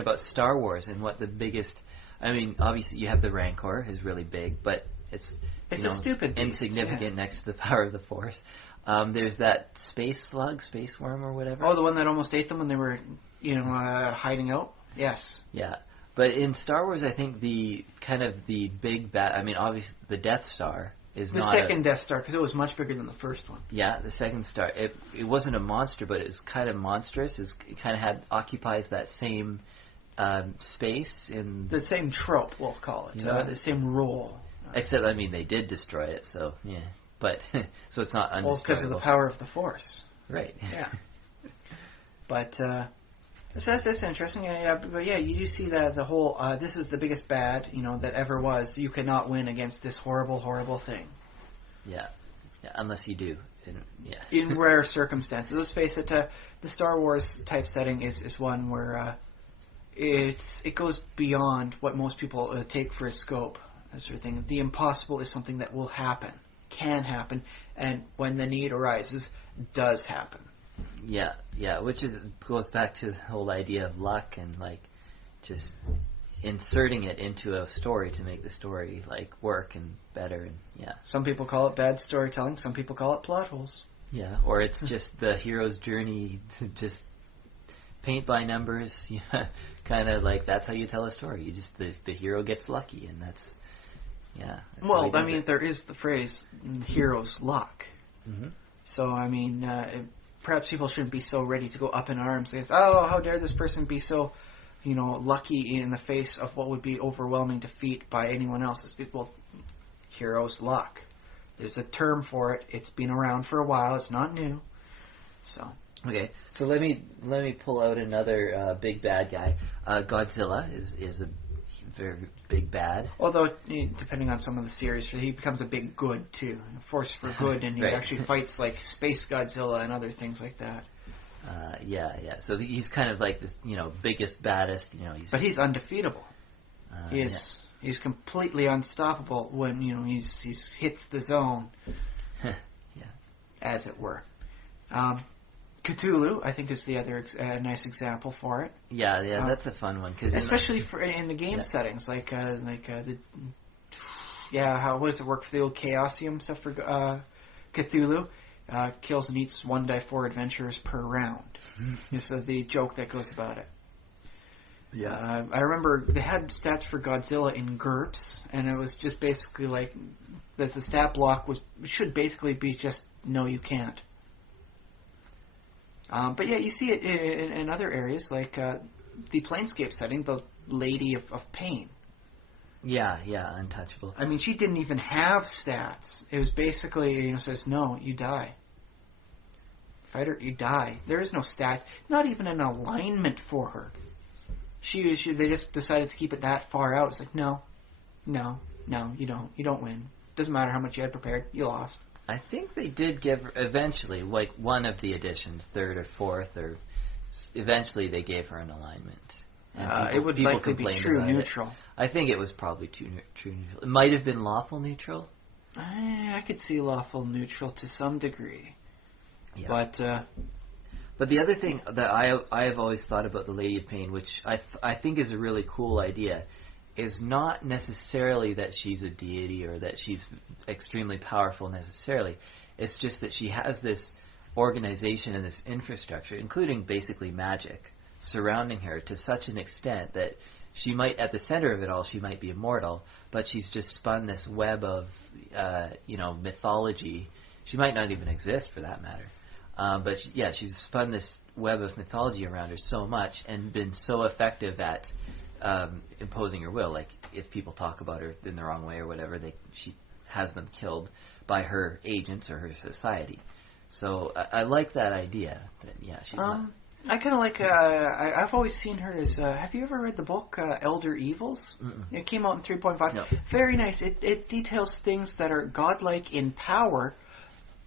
about Star Wars and what the biggest... obviously you have the Rancor, is really big, but it's a stupid beast, insignificant next to the power of the Force. There's that space slug, space worm or whatever. Oh, the one that almost ate them when they were, hiding out? Yes. Yeah. But in Star Wars, I think the big bad... obviously the Death Star is not... The second Death Star, because it was much bigger than the first one. Yeah, the second Star. It wasn't a monster, but it was kind of monstrous. It kind of occupies that same space in... The same trope, we'll call it. The same role. Except, I mean, they did destroy it, so, yeah. But, so it's not undestroyable. Well, because of the power of the Force. Right. Yeah. But, so that's interesting. But yeah, you do see that the whole, this is the biggest bad, that ever was. You cannot win against this horrible, horrible thing. Yeah. Unless you do. In rare circumstances. Let's face it, the Star Wars type setting is one where it goes beyond what most people take for a scope. That sort of thing. The impossible is something that will happen, can happen, and when the need arises, does happen. Yeah, which goes back to the whole idea of luck and just inserting it into a story to make the story work and better and Some people call it bad storytelling. Some people call it plot holes. Yeah, or it's just the hero's journey to just paint by numbers. Kind of that's how you tell a story. You just the hero gets lucky, and that's well, I mean, there is the phrase "hero's luck." Mm-hmm. So I mean, perhaps people shouldn't be so ready to go up in arms against, oh, how dare this person be so, lucky in the face of what would be overwhelming defeat by anyone else. Well, hero's luck. There's a term for it. It's been around for a while. It's not new. So. Okay, so let me pull out another big bad guy. Godzilla is a very big bad. Although, depending on some of the series, he becomes a big good too, a force for good, and he right. actually fights like Space Godzilla and other things like that. Yeah. So he's kind of like this, biggest, baddest. But he's undefeatable. He's completely unstoppable when he's hits the zone. As it were. Cthulhu, I think, is the other nice example for it. Yeah, that's a fun one, cause especially in the game settings, what does it work for the old Chaosium stuff for Cthulhu? Kills and eats 1d4 adventurers per round. This is the joke that goes about it. Yeah, I remember they had stats for Godzilla in GURPS, and it was just basically that the stat block should basically be just no, you can't. But yeah, you see it in other areas, like the Planescape setting, the Lady of Pain. Yeah, untouchable. I mean, she didn't even have stats. It was basically, says, no, you die. Fighter, you die. There is no stats, not even an alignment for her. They just decided to keep it that far out. It's like, no, you don't. You don't win. Doesn't matter how much you had prepared, you lost. I think they did give eventually, one of the editions, third or fourth, or eventually they gave her an alignment. And it would likely be true neutral. I think it was probably true neutral. It might have been lawful neutral. I could see lawful neutral to some degree. Yeah. But the other thing that I have always thought about the Lady of Pain, which I think is a really cool idea, is not necessarily that she's a deity or that she's extremely powerful necessarily. It's just that she has this organization and this infrastructure, including basically magic, surrounding her to such an extent that she might, at the center of it all, she might be immortal, but she's just spun this web of, mythology. She might not even exist for that matter. But she's spun this web of mythology around her so much and been so effective at imposing her will. Like, if people talk about her in the wrong way or whatever, she has them killed by her agents or her society. So I like that idea. That she's not. I kind of like. I've always seen her as. Have you ever read the book Elder Evils? Mm-mm. It came out in 3.5. No. Very nice. It details things that are godlike in power,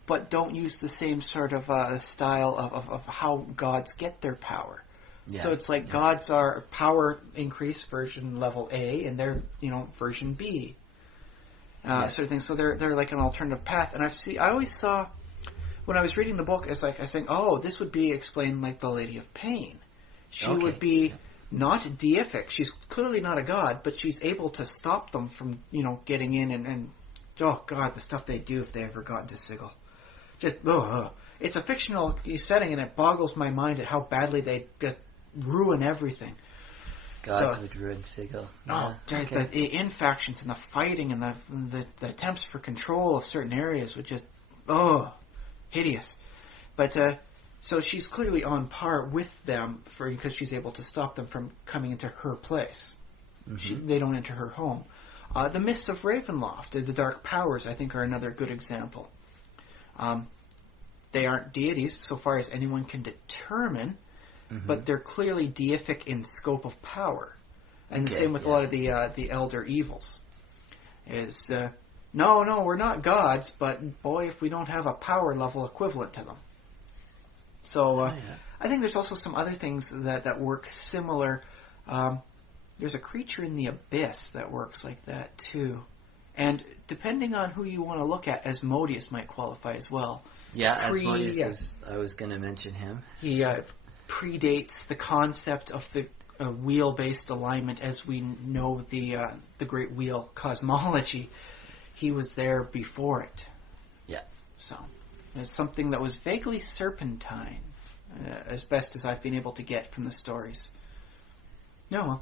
but don't use the same sort of style of how gods get their power. Yeah. So it's like gods are power increase version level A, and they're version B, sort of thing. So they're like an alternative path. And I always saw when I was reading the book, it's like I was saying, oh, this would be explained like the Lady of Pain. She would be not deific. She's clearly not a god, but she's able to stop them from getting in and oh god, the stuff they do if they ever got into Sigil. Just it's a fictional setting, and it boggles my mind at how badly they just ruin everything. God would ruin Sigil. The infactions and the fighting and the attempts for control of certain areas would just hideous. But so she's clearly on par with them because she's able to stop them from coming into her place. Mm-hmm. They don't enter her home. The Mists of Ravenloft, the Dark Powers, I think, are another good example. They aren't deities so far as anyone can determine, but they're clearly deific in scope of power. And the same with a lot of the elder evils. No, we're not gods, but boy, if we don't have a power level equivalent to them. So I think there's also some other things that work similar. There's a creature in the abyss that works like that too. And depending on who you want to look at, Asmodeus might qualify as well. Yeah, Asmodeus I was going to mention him. He predates the concept of the wheel-based alignment as we know the Great Wheel cosmology. He was there before it. Yeah. So it's something that was vaguely serpentine, as best as I've been able to get from the stories. No.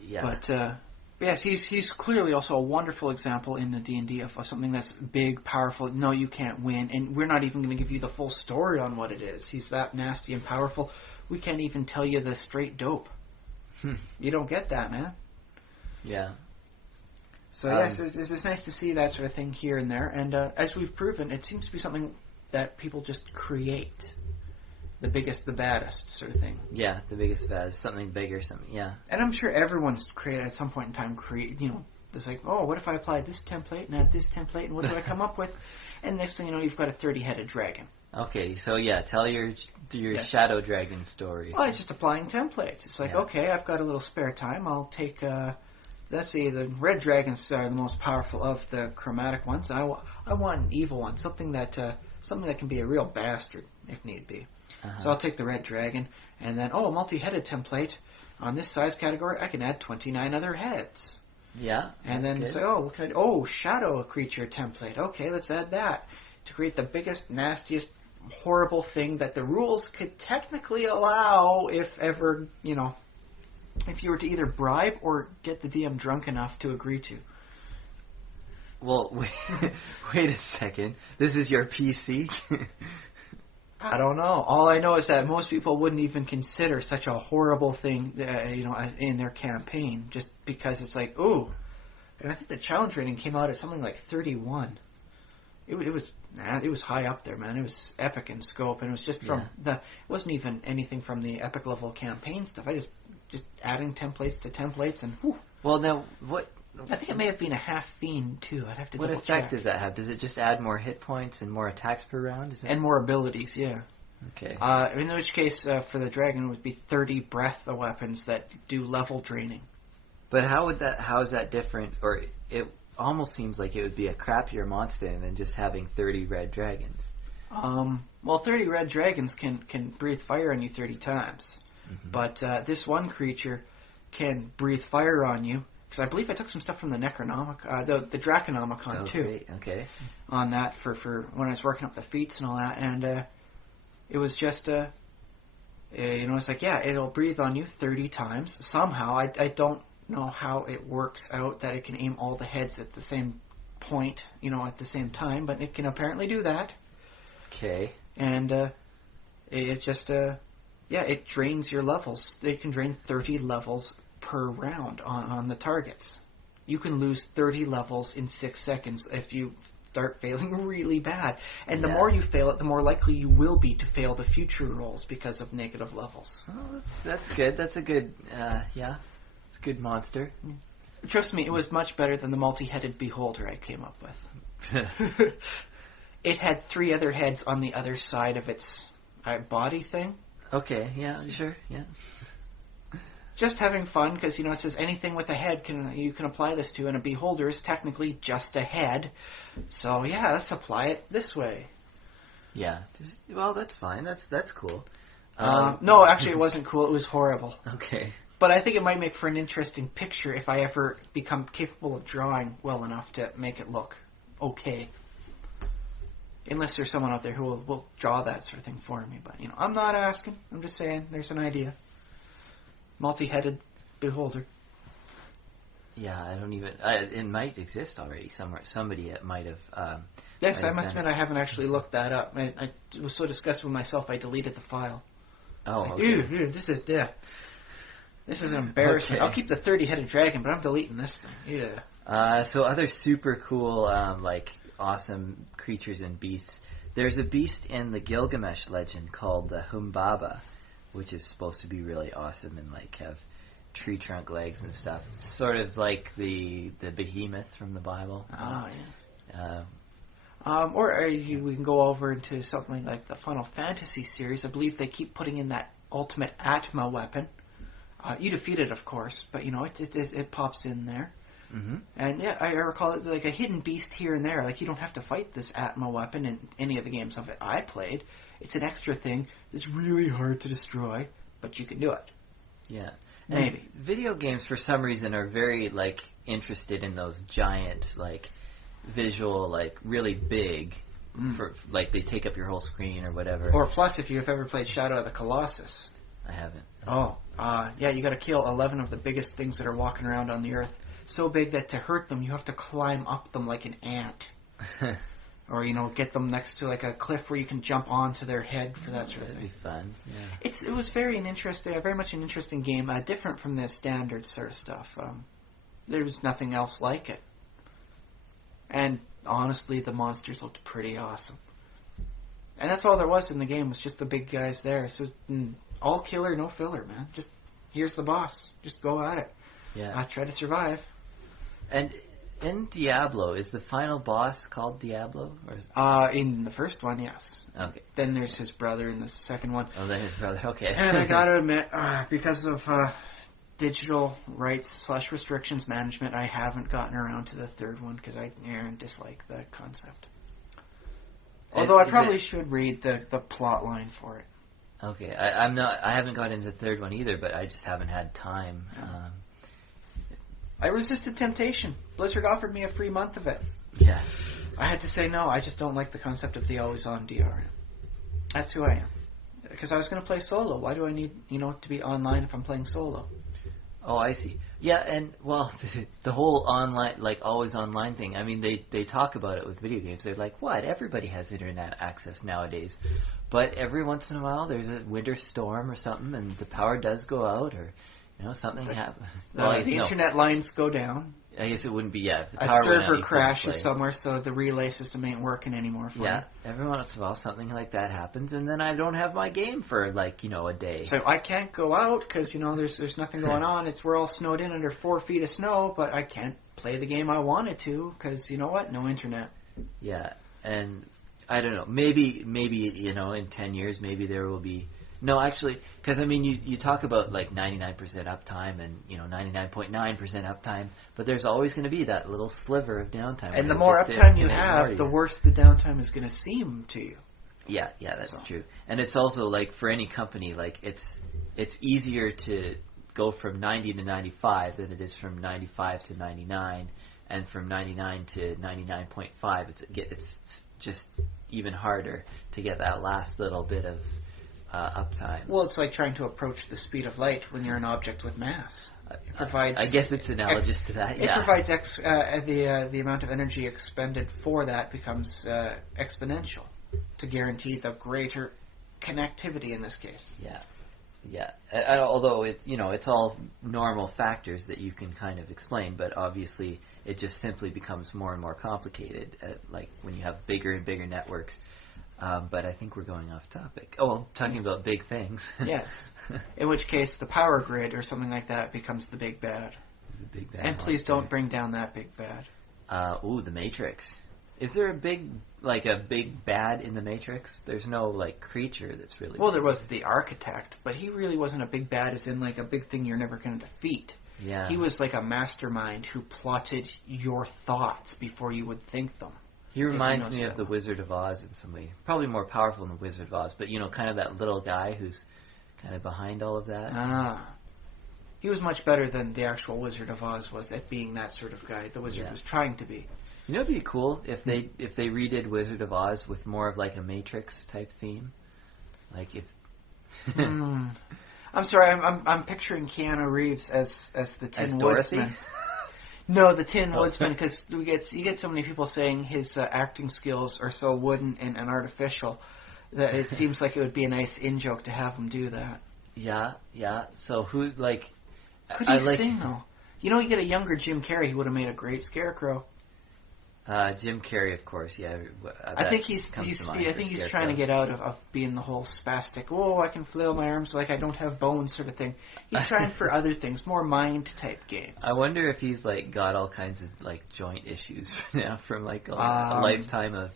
Yeah. But yes, he's clearly also a wonderful example in the D&D of something that's big, powerful. No, you can't win, and we're not even going to give you the full story on what it is. He's that nasty and powerful. We can't even tell you the straight dope. You don't get that, man. Yeah. So yes, it's nice to see that sort of thing here and there. And as we've proven, it seems to be something that people just create. The biggest, the baddest sort of thing. Yeah, the biggest, baddest, something bigger, something. Yeah. And I'm sure everyone's created at some point in time. It's like, oh, what if I applied this template and add this template, and what do I come up with? And next thing you know, you've got a 30-headed dragon. Okay, so yeah, tell your shadow dragon story. Well, it's just applying templates. It's like, okay, I've got a little spare time. I'll take, let's see, the red dragons are the most powerful of the chromatic ones. I want an evil one, something that can be a real bastard if need be. So I'll take the red dragon, and then, a multi-headed template. On this size category, I can add 29 other heads. Yeah. And then good. say, shadow creature template. Okay, let's add that to create the biggest, nastiest, horrible thing that the rules could technically allow if ever, if you were to either bribe or get the DM drunk enough to agree to. Well, wait a second. This is your PC? I don't know. All I know is that most people wouldn't even consider such a horrible thing, in their campaign, just because it's like, ooh. And I think the challenge rating came out at something like 31. It was high up there, man. It was epic in scope, and it was just from it wasn't even anything from the epic level campaign stuff. I just adding templates to templates, and whew. Well, now what? I think it may have been a half fiend too. I'd have to double check. What effect does that have? Does it just add more hit points and more attacks per round? And more abilities, yeah. Okay. In which case, for the dragon, it would be 30 breath weapons that do level draining. But how is that different? Or it almost seems like it would be a crappier monster than just having 30 red dragons. Well, 30 red dragons can breathe fire on you 30 times. Mm-hmm. But this one creature can breathe fire on you. Because I believe I took some stuff from the Necronomicon, the Draconomicon too. Great. Okay. On that for when I was working up the feats and all that, and it was just it's like, it'll breathe on you 30 times somehow. I don't know how it works out that it can aim all the heads at the same point, at the same time, but it can apparently do that. Okay. And it just it drains your levels. It can drain 30 levels per round on the targets. You can lose 30 levels in 6 seconds if you start failing really bad. And the more you fail it, the more likely you will be to fail the future rolls because of negative levels. Oh, that's good. That's a good, it's a good monster. Trust me, it was much better than the multi-headed beholder I came up with. It had 3 other heads on the other side of its body thing. Okay, yeah, sure, yeah. Just having fun, because, it says anything with a head you can apply this to, and a beholder is technically just a head. So, let's apply it this way. Yeah. Well, that's fine. That's cool. No, actually, it wasn't cool. It was horrible. Okay. But I think it might make for an interesting picture if I ever become capable of drawing well enough to make it look okay. Unless there's someone out there who will draw that sort of thing for me. But, I'm not asking. I'm just saying there's an idea. Multi-headed beholder. Yeah, I don't even... it might exist already somewhere. Somebody might have... yes, I must admit I haven't actually looked that up. I was so disgusted with myself I deleted the file. Oh, like, okay. ew, this is... This is an embarrassment. Okay. I'll keep the 30-headed dragon, but I'm deleting this thing. Yeah. So other super cool, awesome creatures and beasts. There's a beast in the Gilgamesh legend called the Humbaba, which is supposed to be really awesome and have tree trunk legs and stuff. Sort of like the behemoth from the Bible. Oh, yeah. We can go over into something like the Final Fantasy series. I believe they keep putting in that ultimate Atma weapon. You defeat it, of course, but it pops in there. Mm-hmm. And yeah, I recall it like a hidden beast here and there. Like you don't have to fight this Atma weapon in any of the games of it I played. It's an extra thing that's really hard to destroy, but you can do it. Yeah, maybe. And video games, for some reason, are very interested in those giant visual, really big. For they take up your whole screen or whatever. Or plus, if you've ever played Shadow of the Colossus. I haven't. Yeah, you got to kill 11 of the biggest things that are walking around on the earth. So big that to hurt them, you have to climb up them like an ant. Or, get them next to a cliff where you can jump onto their head for that sort of thing. That'd be fun, yeah. It was very much an interesting game, different from the standard sort of stuff. There was nothing else like it. And honestly, the monsters looked pretty awesome. And that's all there was in the game, was just the big guys there. So all killer, no filler, man. Just, here's the boss. Just go at it. Yeah. Try to survive. And in Diablo, is the final boss called Diablo? Or is in the first one, yes. Okay. Then there's his brother in the second one. Oh, then his brother, okay. And I gotta admit, because of digital rights / restrictions management, I haven't gotten around to the third one because I dislike the concept. Although I probably should read the plot line for it. Okay, I haven't got into the third one either, but I just haven't had time. I resisted temptation. Blizzard offered me a free month of it. Yeah. I had to say no. I just don't like the concept of the always-on DRM. That's who I am. Because I was going to play solo. Why do I need, to be online if I'm playing solo? Oh, I see. Yeah, and, well, the whole online, always online thing, I mean, they talk about it with video games. They're like, what? Everybody has internet access nowadays. But every once in a while, there's a winter storm or something, and the power does go out, or, something happens. Well, the internet lines go down. I guess it wouldn't be, the a power server crashes somewhere, so the relay system ain't working anymore for you. Every once in a while something like that happens, and then I don't have my game for, a day. So I can't go out because, there's nothing going on. We're all snowed in under 4 feet of snow, but I can't play the game I wanted to because, you know what? No internet. Yeah, and I don't know. Maybe in 10 years, maybe there will be... No, actually, because, you talk about, 99% uptime and, 99.9% uptime, but there's always going to be that little sliver of downtime. And the more uptime you have, the worse the downtime is going to seem to you. Yeah, that's true. And it's also, for any company, it's easier to go from 90 to 95 than it is from 95 to 99, and from 99 to 99.5, it's just even harder to get that last little bit of uptime. Well, it's like trying to approach the speed of light when you're an object with mass. It provides. I guess it's analogous to that. It provides the amount of energy expended for that becomes exponential to guarantee the greater connectivity in this case. Yeah. Although it's all normal factors that you can kind of explain, but obviously it just simply becomes more and more complicated. When you have bigger and bigger networks. But I think we're going off topic. Oh, well, talking about big things. Yes. In which case, the power grid or something like that becomes the big bad. The big bad. And please don't bring down that big bad. The Matrix. Is there a big bad in the Matrix? There's no creature that's really. Well, there was the architect, but he really wasn't a big bad, as in a big thing you're never going to defeat. Yeah. He was a mastermind who plotted your thoughts before you would think them. He reminds me of the Wizard of Oz in some way. Probably more powerful than the Wizard of Oz, but kind of that little guy who's kind of behind all of that. He was much better than the actual Wizard of Oz was at being that sort of guy. The Wizard was trying to be. It'd be cool if they redid Wizard of Oz with more of a Matrix type theme. I'm sorry, I'm picturing Keanu Reeves as the Tin Woodsman. Dorothy? No, the Tin Woodsman, because you get so many people saying his acting skills are so wooden and artificial that it seems like it would be a nice in-joke to have him do that. Yeah. So who, Could he sing though? You get a younger Jim Carrey, he would have made a great Scarecrow. Jim Carrey, of course, yeah. I think he's trying to get out of being the whole spastic, I can flail my arms like I don't have bones sort of thing. He's trying for other things, more mind type games. I wonder if he's got all kinds of joint issues now from a lifetime of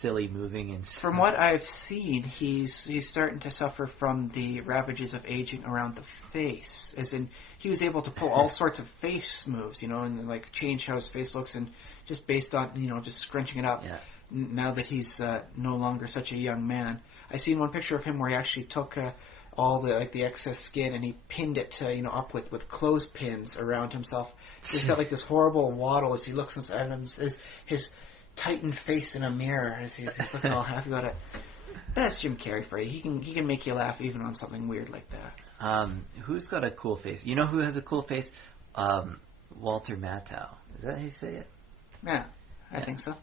silly moving and stuff. From what I've seen, he's starting to suffer from the ravages of aging around the face, as in he was able to pull all sorts of face moves, and change how his face looks, and just based on just scrunching it up. Yeah. Now that he's no longer such a young man, I seen one picture of him where he actually took all the excess skin and he pinned it to up with clothespins around himself. So he's got this horrible waddle as he looks at his tightened face in a mirror as he's looking all happy about it. That's Jim Carrey for you. He can make you laugh even on something weird like that. Who's got a cool face? You know who has a cool face? Walter Matthau. Is that how you say it? Yeah, I think so.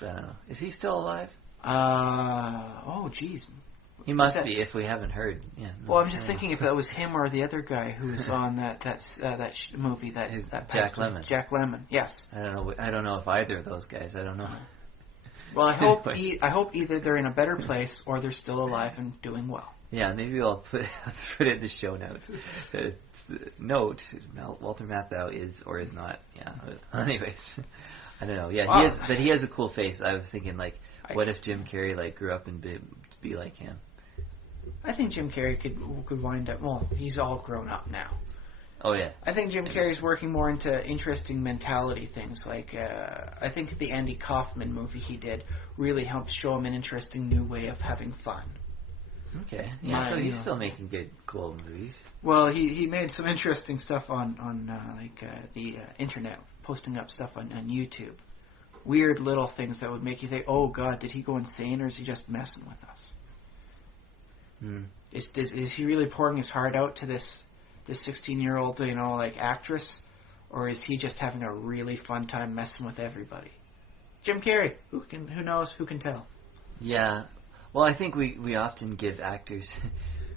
I don't know. Is he still alive? Oh, jeez. He must be if we haven't heard. Yeah. Well, I'm just thinking if that was him or the other guy who's on that movie that Jack Lemmon. Jack Lemmon. Yes. I don't know if either of those guys. I don't know. Well, I hope either they're in a better place or they're still alive and doing well. Yeah, maybe I'll put it in the show notes. Note: Walter Matthau is or is not. Yeah. Anyways, I don't know. Yeah, wow. He has a cool face. I was thinking what if Jim Carrey grew up and be like him? I think Jim Carrey could wind up. Well, he's all grown up now. Oh yeah. I think Jim Carrey's working more into interesting mentality things. I think the Andy Kaufman movie he did really helped show him an interesting new way of having fun. Okay. Yeah. So he's still making good, cool movies. Well, he made some interesting stuff on the internet, posting up stuff on YouTube. Weird little things that would make you think, oh God, did he go insane or is he just messing with us? Is he really pouring his heart out to this 16-year-old actress, or is he just having a really fun time messing with everybody? Jim Carrey, who knows, who can tell? Yeah. Well, I think we often give actors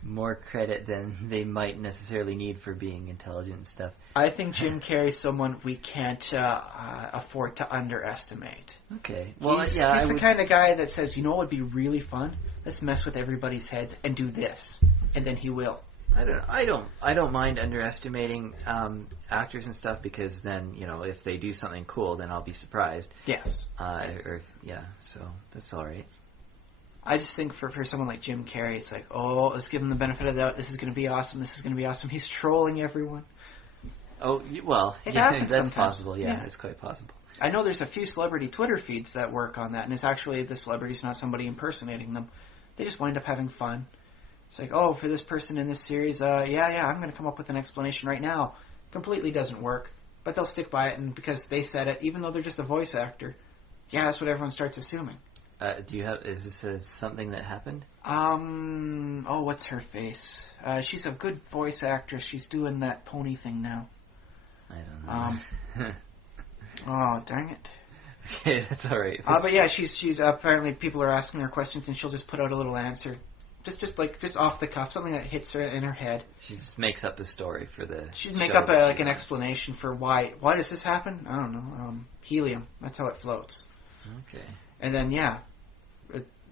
more credit than they might necessarily need for being intelligent and stuff. I think Jim Carrey's someone we can't afford to underestimate. Okay. Well, he's the kind of guy that says, what would be really fun? Let's mess with everybody's head and do this, and then he will. I don't mind underestimating actors and stuff, because then if they do something cool, then I'll be surprised. Yes. So that's all right. I just think for someone like Jim Carrey, it's let's give him the benefit of the doubt. This is going to be awesome. This is going to be awesome. He's trolling everyone. Oh, well, happens that's sometimes. possible. Yeah, it's quite possible. I know there's a few celebrity Twitter feeds that work on that, and it's actually the celebrity's not somebody impersonating them. They just wind up having fun. It's for this person in this series, I'm going to come up with an explanation right now. Completely doesn't work, but they'll stick by it, and because they said it, even though they're just a voice actor, that's what everyone starts assuming. Is this something that happened? What's her face? She's a good voice actress. She's doing that pony thing now. I don't know. Oh, dang it. Okay, that's all right. But yeah, she's apparently people are asking her questions and she'll just put out a little answer. Just off the cuff, something that hits her in her head. She just makes up the story for the She'd make up an explanation for why does this happen? I don't know. Helium. That's how it floats. Okay. And then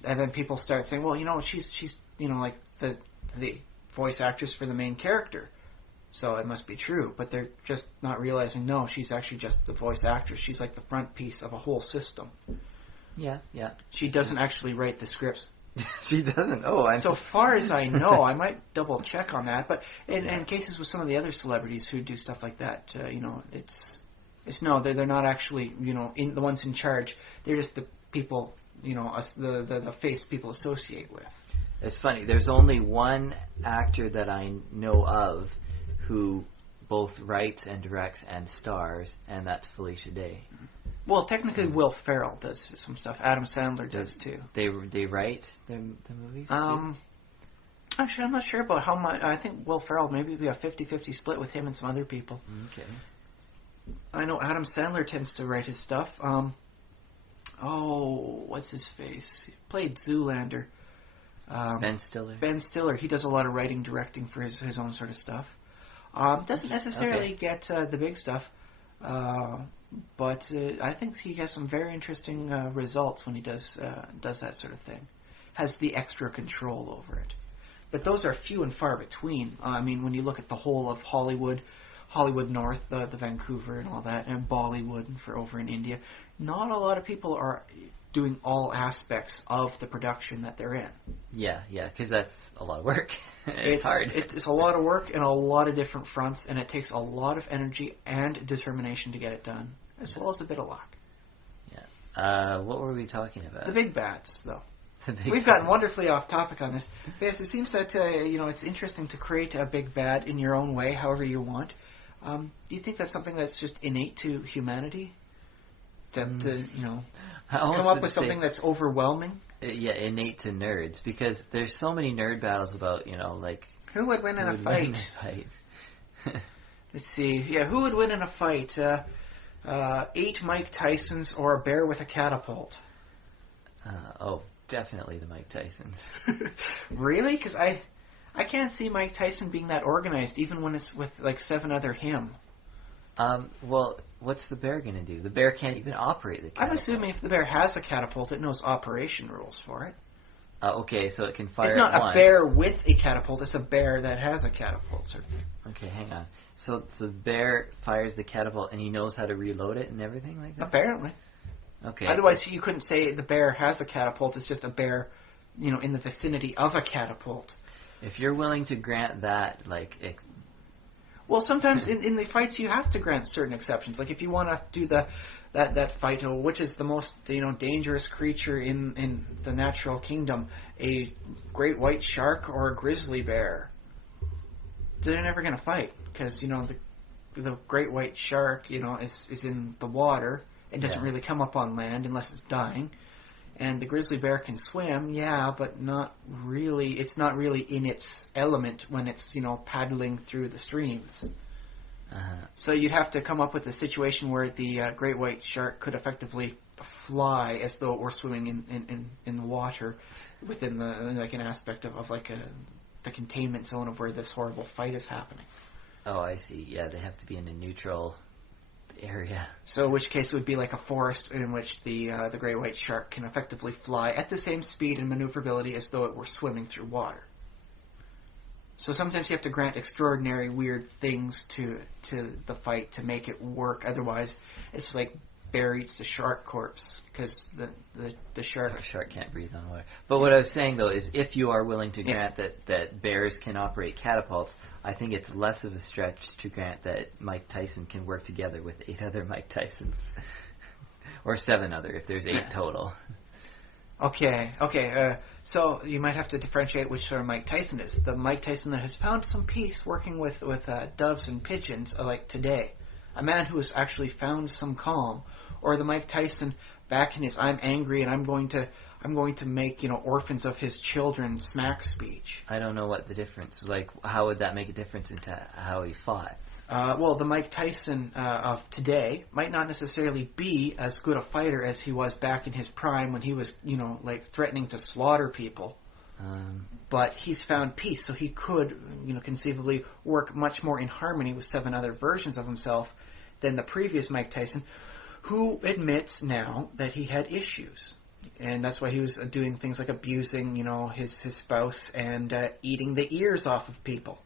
and then people start saying, well, she's the voice actress for the main character, so it must be true. But they're just not realizing, no, she's actually just the voice actress. She's like the front piece of a whole system. Yeah. She doesn't actually write the scripts. She doesn't. Oh, so far as I know, I might double check on that. But in cases with some of the other celebrities who do stuff like that, it's no, they're not actually in the ones in charge. They're just the people, the face people associate with. It's funny. There's only one actor that I know of who both writes and directs and stars, and that's Felicia Day. Well, technically, Will Ferrell does some stuff. Adam Sandler does too. They write the movies too? Actually, I'm not sure about how much. I think Will Ferrell, maybe be a 50-50 split with him and some other people. Okay. I know Adam Sandler tends to write his stuff. What's his face? He played Zoolander. Ben Stiller. Ben Stiller. He does a lot of writing, directing for his own sort of stuff. Doesn't necessarily get the big stuff, but I think he has some very interesting results when he does that sort of thing. Has the extra control over it. But those are few and far between. I mean, when you look at the whole of Hollywood North, the Vancouver and all that, and Bollywood for over in India, not a lot of people are doing all aspects of the production that they're in. Yeah, because that's a lot of work. It's hard. It's a lot of work in a lot of different fronts, and it takes a lot of energy and determination to get it done, as well as a bit of luck. Yeah. What were we talking about? The big bats, though. We've gotten wonderfully off topic on this. Yes, it seems that it's interesting to create a big bad in your own way, however you want. Do you think that's something that's just innate to humanity? To come up with something that's overwhelming? Yeah, innate to nerds, because there's so many nerd battles about, like... Who would win in a fight? Let's see. Yeah, who would win in a fight? 8 Mike Tysons or a bear with a catapult? Definitely the Mike Tysons. Really? Because I can't see Mike Tyson being that organized, even when it's with like 7 other him. Well, what's the bear going to do? The bear can't even operate the catapult. I'm assuming if the bear has a catapult, it knows operation rules for it. Okay, so it can fire It's not at once. A bear with a catapult, it's a bear that has a catapult, sort of thing. Okay, hang on. So the bear fires the catapult and he knows how to reload it and everything like that? Apparently. Okay. Otherwise, you couldn't say the bear has a catapult. It's just a bear, in the vicinity of a catapult. If you're willing to grant that, well, sometimes in the fights you have to grant certain exceptions. Like if you want to do that fight, which is the most dangerous creature in the natural kingdom, a great white shark or a grizzly bear? They're never going to fight because the great white shark is in the water. It doesn't really come up on land unless it's dying. And the grizzly bear can swim, but not really. It's not really in its element when it's, paddling through the streams. So you'd have to come up with a situation where the great white shark could effectively fly as though it were swimming in the water within an aspect of the containment zone of where this horrible fight is happening. Oh, I see. Yeah, they have to be in a neutral area. So in which case it would be like a forest in which the great white shark can effectively fly at the same speed and maneuverability as though it were swimming through water. So sometimes you have to grant extraordinary weird things to the fight to make it work. Otherwise, it's like bear eats the shark corpse because the shark... The shark can't breathe on water. But what I was saying, though, is if you are willing to grant that bears can operate catapults, I think it's less of a stretch to grant that Mike Tyson can work together with 8 other Mike Tysons. Or 7 other, if there's 8 total. Okay. So you might have to differentiate which sort of Mike Tyson is. The Mike Tyson that has found some peace working with doves and pigeons, like today. A man who has actually found some calm. Or the Mike Tyson back in his I'm angry and I'm going to make orphans of his children smack speech. I don't know what the difference. How would that make a difference into how he fought? Well, the Mike Tyson of today might not necessarily be as good a fighter as he was back in his prime when he was, threatening to slaughter people. But he's found peace, so he could, conceivably work much more in harmony with 7 other versions of himself than the previous Mike Tyson, who admits now that he had issues. And that's why he was doing things like abusing, his spouse and eating the ears off of people.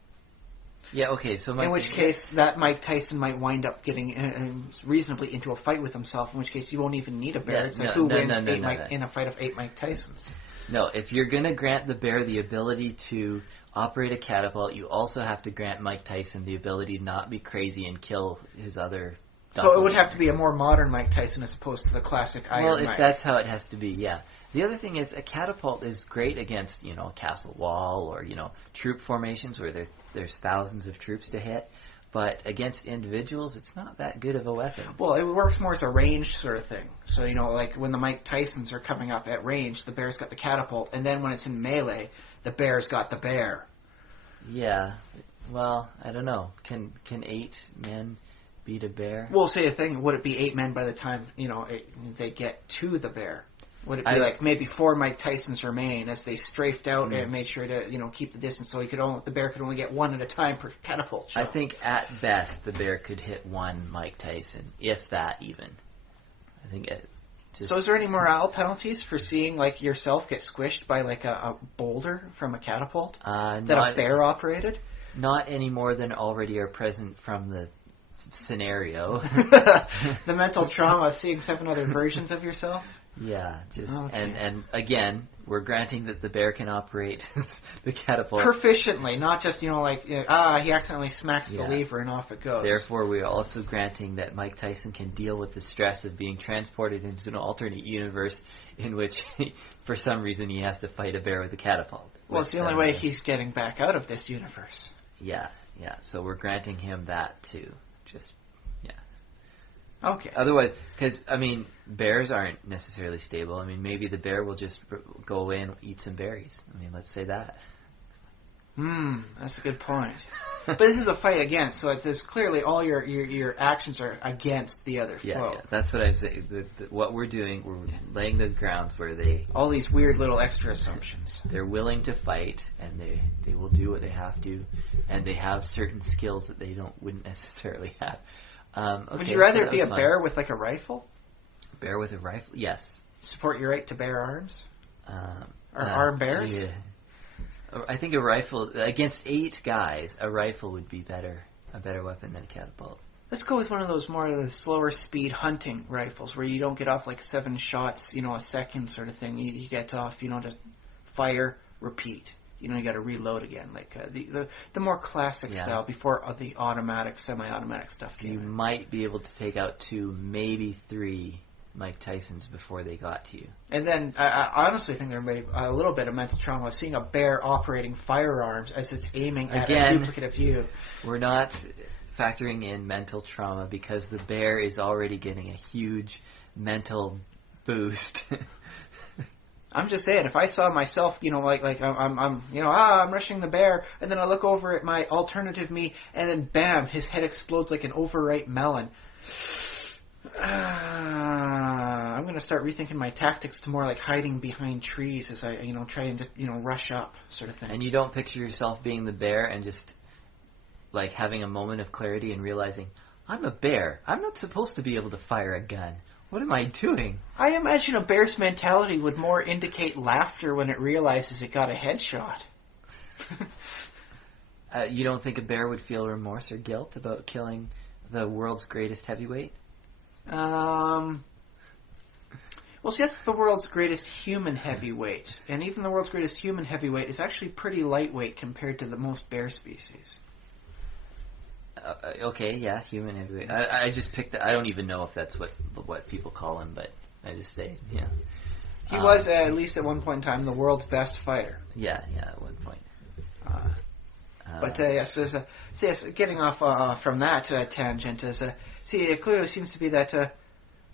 Yeah, okay, so... In which case, that Mike Tyson might wind up getting reasonably into a fight with himself, in which case you won't even need a bear. It's who wins in a fight of 8 Mike Tysons. No, if you're going to grant the bear the ability to operate a catapult, you also have to grant Mike Tyson the ability to not be crazy and kill his other... So it would have to be a more modern Mike Tyson as opposed to the classic Iron Mike. Well, that's how it has to be, yeah. The other thing is a catapult is great against, a castle wall or, troop formations where there's thousands of troops to hit. But against individuals, it's not that good of a weapon. Well, it works more as a ranged sort of thing. So, like when the Mike Tysons are coming up at range, the bear's got the catapult. And then when it's in melee, the bear's got the bear. Yeah. Well, I don't know. Can 8 men beat a bear? Well, say a thing. Would it be 8 men by the time, they get to the bear? Would it be like maybe 4 Mike Tysons remain as they strafed out and made sure to keep the distance so the bear could only get 1 at a time per catapult shot? I think at best the bear could hit 1 Mike Tyson, if that even. I think it. So is there any morale penalties for seeing like yourself get squished by like a boulder from a catapult that a bear operated? Not any more than already are present from the scenario. The mental trauma of seeing 7 other versions of yourself? Yeah, and again, we're granting that the bear can operate the catapult proficiently, not just he accidentally smacks the lever and off it goes. Therefore, we are also granting that Mike Tyson can deal with the stress of being transported into an alternate universe in which, for some reason, he has to fight a bear with a catapult. Well, it's the only way he's getting back out of this universe. Yeah. So we're granting him that too. Okay. Otherwise, because, bears aren't necessarily stable. Maybe the bear will just go away and eat some berries. Let's say that. That's a good point. But this is a fight against, so there's clearly all your actions are against the other foe. Yeah, that's what I'm saying. What we're doing, we're laying the grounds where they... All these weird little extra assumptions. They're willing to fight, and they will do what they have to, and they have certain skills that they wouldn't necessarily have. Would you rather be a bear with like a rifle? Bear with a rifle? Yes. Support your right to bear arms? Or arm bears? Yeah. I think a rifle, against 8 guys, a rifle would be a better weapon than a catapult. Let's go with one of those more of the slower speed hunting rifles where you don't get off like 7 shots, a second sort of thing. You get off, just fire, repeat. You got to reload again, like the more classic style before the automatic, semi-automatic stuff came. You might be able to take out 2, maybe 3 Mike Tysons before they got to you. And then I honestly think there may be a little bit of mental trauma seeing a bear operating firearms as it's aiming at a duplicate of you. We're not factoring in mental trauma because the bear is already getting a huge mental boost. I'm just saying, if I saw myself, I'm rushing the bear, and then I look over at my alternative me, and then bam, his head explodes like an overripe melon. I'm going to start rethinking my tactics to more like hiding behind trees as I, try and just, rush up, sort of thing. And you don't picture yourself being the bear and just like having a moment of clarity and realizing, I'm a bear. I'm not supposed to be able to fire a gun. What am I doing? I imagine a bear's mentality would more indicate laughter when it realizes it got a headshot. You don't think a bear would feel remorse or guilt about killing the world's greatest heavyweight? Well, see, that's the world's greatest human heavyweight. And even the world's greatest human heavyweight is actually pretty lightweight compared to the most bear species. Okay, yeah, human heavyweight. I just picked that. I don't even know if that's what people call him, but I just say, yeah. He was, at least at one point in time, the world's best fighter. Yeah, at one point. But yes, getting off from that tangent, it clearly seems to be that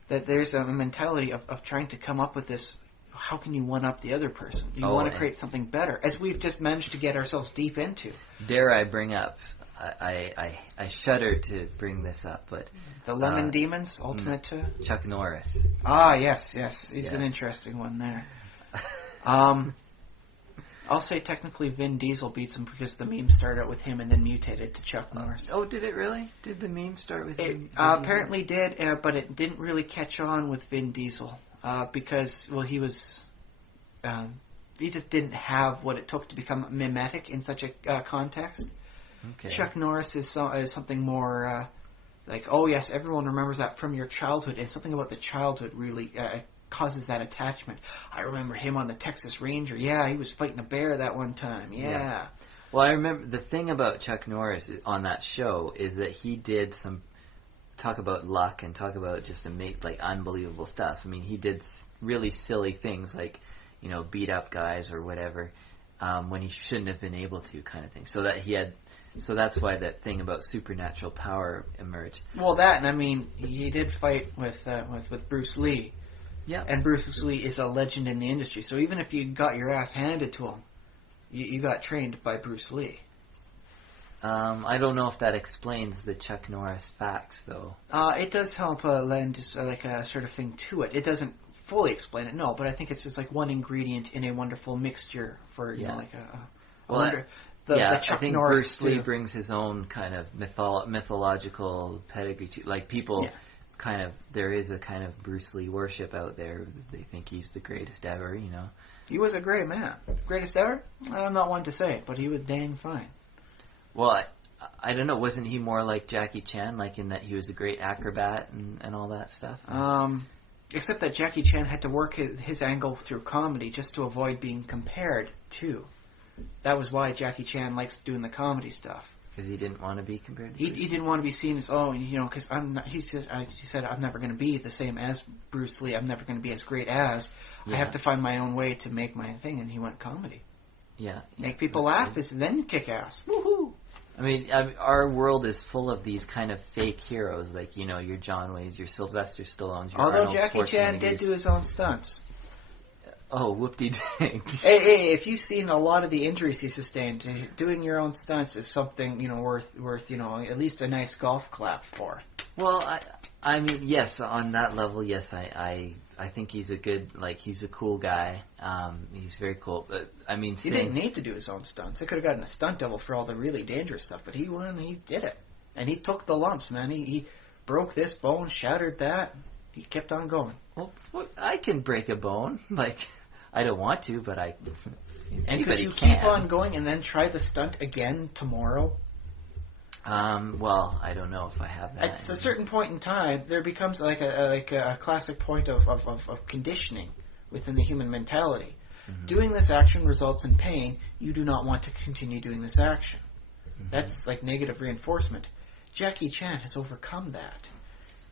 there's a mentality of trying to come up with this. How can you one up the other person? You want to create something better, as we've just managed to get ourselves deep into. Dare I bring up? I shudder to bring this up, but the Lemon Demons, alternate Chuck Norris. Ah, yes, he's an interesting one there. I'll say technically Vin Diesel beats him because the meme started out with him and then mutated to Chuck Norris. Oh, did it really? Did the meme start with him? Apparently did, but it didn't really catch on with Vin Diesel because, well, he just didn't have what it took to become mimetic in such a context. Okay. Chuck Norris is something more like, oh yes, everyone remembers that from your childhood, and something about the childhood really causes that attachment. I remember him on the Texas Ranger. Yeah, he was fighting a bear that one time. Yeah. Well, I remember the thing about Chuck Norris on that show is that he did some talk about luck and talk about just like unbelievable stuff. I mean, he did really silly things like, beat up guys or whatever when he shouldn't have been able to, kind of thing. So that's why that thing about supernatural power emerged. Well, that, and I mean, he did fight with Bruce Lee. Yeah. And Bruce Lee is a legend in the industry. So even if you got your ass handed to him, you got trained by Bruce Lee. I don't know if that explains the Chuck Norris facts, though. It does help lend like a sort of thing to it. It doesn't fully explain it, no, but I think it's just like one ingredient in a wonderful mixture for, you know, like I Chuck think Norris Bruce Lee brings his own kind of mythological pedigree to, like, people kind of, there is a kind of Bruce Lee worship out there. They think he's the greatest ever, you know. He was a great man. Greatest ever? I'm not one to say, but he was dang fine. Well, I don't know, wasn't he more like Jackie Chan, like in that he was a great acrobat and all that stuff? Except that Jackie Chan had to work his angle through comedy just to avoid being compared to. That was why Jackie Chan likes doing the comedy stuff. Because he didn't want to be compared to He didn't want to be seen as, you know, because he said, I'm never going to be the same as Bruce Lee. I'm never going to be as great as. Yeah. I have to find my own way to make my thing, and he went comedy. Yeah. Make people laugh, and then kick ass. Woohoo! I mean, our world is full of these kind of fake heroes, like, you know, your John Waynes, your Sylvester Stallones, your Although Arnold Jackie Chan did do his own stunts. Oh, whoop-de-dang. Hey, if you've seen a lot of the injuries he sustained, doing your own stunts is something, you know, worth you know, at least a nice golf clap for. Well, I mean, yes, on that level, yes, I think he's a good, like, he's a cool guy. He's very cool, but I mean, he didn't need to do his own stunts. They could have gotten a stunt double for all the really dangerous stuff, but he did it, and he took the lumps, man. He broke this bone, shattered that. He kept on going. Well, I can break a bone, like. I don't want to, but I. And could you keep on going and then try the stunt again tomorrow? Well, I don't know if I have that. At a certain point in time, there becomes like a classic point of conditioning within the human mentality. Mm-hmm. Doing this action results in pain. You do not want to continue doing this action. Mm-hmm. That's like negative reinforcement. Jackie Chan has overcome that.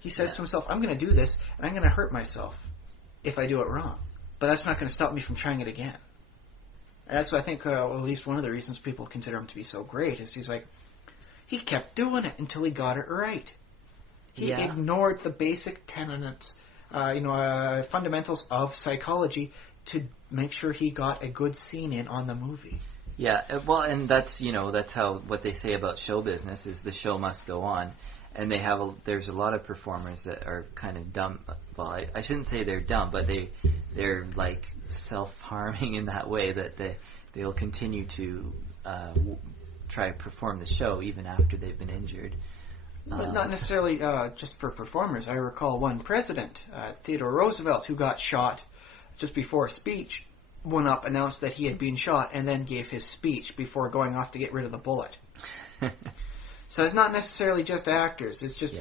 He says to himself, I'm going to do this, and I'm going to hurt myself if I do it wrong. But that's not going to stop me from trying it again. And that's what I think, at least one of the reasons people consider him to be so great, is he's like, he kept doing it until he got it right. He ignored the basic tenets, fundamentals of psychology to make sure he got a good scene in on the movie. Yeah, well, and that's how, what they say about show business is the show must go on. And there's a lot of performers that are kind of dumb. Well, I shouldn't say they're dumb, but they're like self-harming in that way that they'll continue to try to perform the show even after they've been injured. But not necessarily just for performers. I recall one president, Theodore Roosevelt, who got shot just before a speech, went up, announced that he had been shot, and then gave his speech before going off to get rid of the bullet. So it's not necessarily just actors. It's just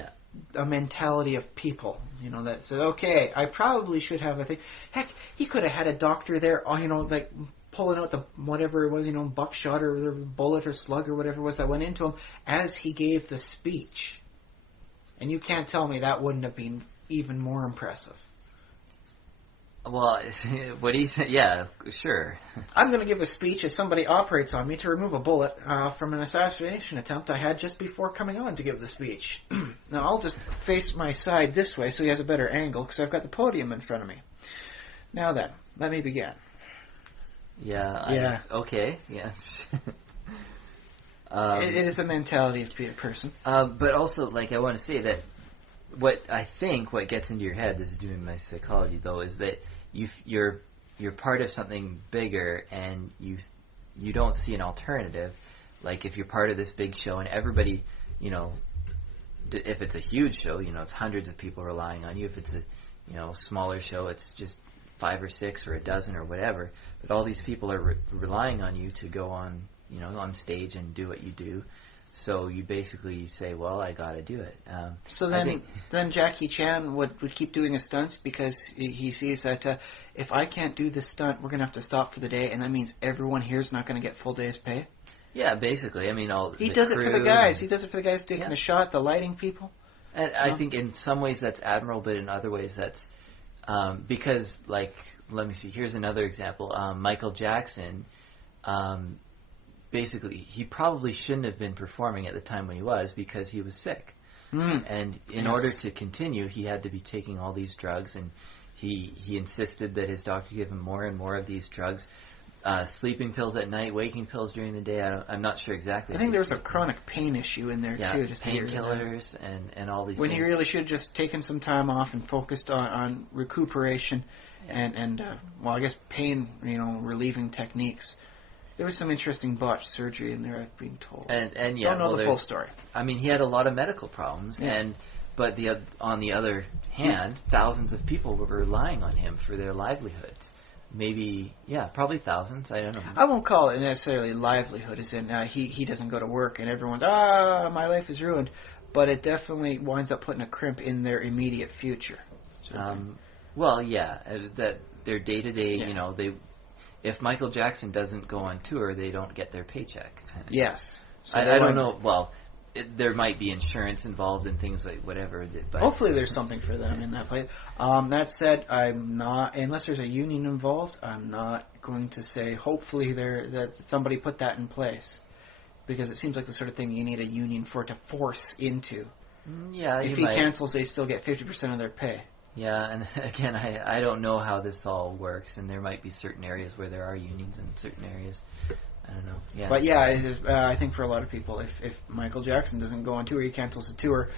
a mentality of people, that says, okay, I probably should have a thing. Heck, he could have had a doctor there, like pulling out the whatever it was, buckshot or bullet or slug or whatever it was that went into him as he gave the speech. And you can't tell me that wouldn't have been even more impressive. Well, what he said, yeah, sure. I'm going to give a speech as somebody operates on me to remove a bullet from an assassination attempt I had just before coming on to give the speech. Now, I'll just face my side this way so he has a better angle because I've got the podium in front of me. Now then, let me begin. Yeah. Okay, yeah. It is a mentality of being a person. But also, I want to say that what gets into your head, this is doing my psychology though, is that you're part of something bigger and you don't see an alternative. Like if you're part of this big show and everybody, if it's a huge show, it's hundreds of people relying on you. If it's a smaller show, it's just 5 or 6 or a dozen or whatever. But all these people are relying on you to go on, on stage and do what you do. So you basically say, well, I got to do it. So then Jackie Chan would keep doing his stunts because he sees that if I can't do this stunt, we're going to have to stop for the day, and that means everyone here is not going to get full day's pay? Yeah, basically. I mean, he does it for the guys. He does it for the guys taking the shot, the lighting people. And I think in some ways that's admirable, but in other ways that's because, let me see, here's another example. Michael Jackson, basically, he probably shouldn't have been performing at the time when he was because he was sick. And in order to continue, he had to be taking all these drugs, and he insisted that his doctor give him more and more of these drugs. sleeping pills at night, waking pills during the day. I'm not sure exactly. I think there was a chronic pain issue in there too. Just painkillers and all these. When things. he really should have just taken some time off and focused on recuperation and I guess pain relieving techniques. There was some interesting botched surgery in there, I've been told. And don't know the full story. I mean, he had a lot of medical problems, but on the other hand, thousands of people were relying on him for their livelihoods. Maybe, probably thousands. I don't know. I won't call it necessarily livelihood, as in he doesn't go to work and everyone's, my life is ruined. But it definitely winds up putting a crimp in their immediate future. That their day-to-day, if Michael Jackson doesn't go on tour, they don't get their paycheck. Yes. So I don't know. Well, there might be insurance involved and things like whatever. But hopefully there's something for them in that place. That said, I'm not, unless there's a union involved, I'm not going to say hopefully that somebody put that in place. Because it seems like the sort of thing you need a union for to force into. Yeah, if he cancels, they still get 50% of their pay. Yeah, and again, I don't know how this all works, and there might be certain areas where there are unions and certain areas, I don't know. Yeah. But I think for a lot of people, if Michael Jackson doesn't go on tour, he cancels the tour,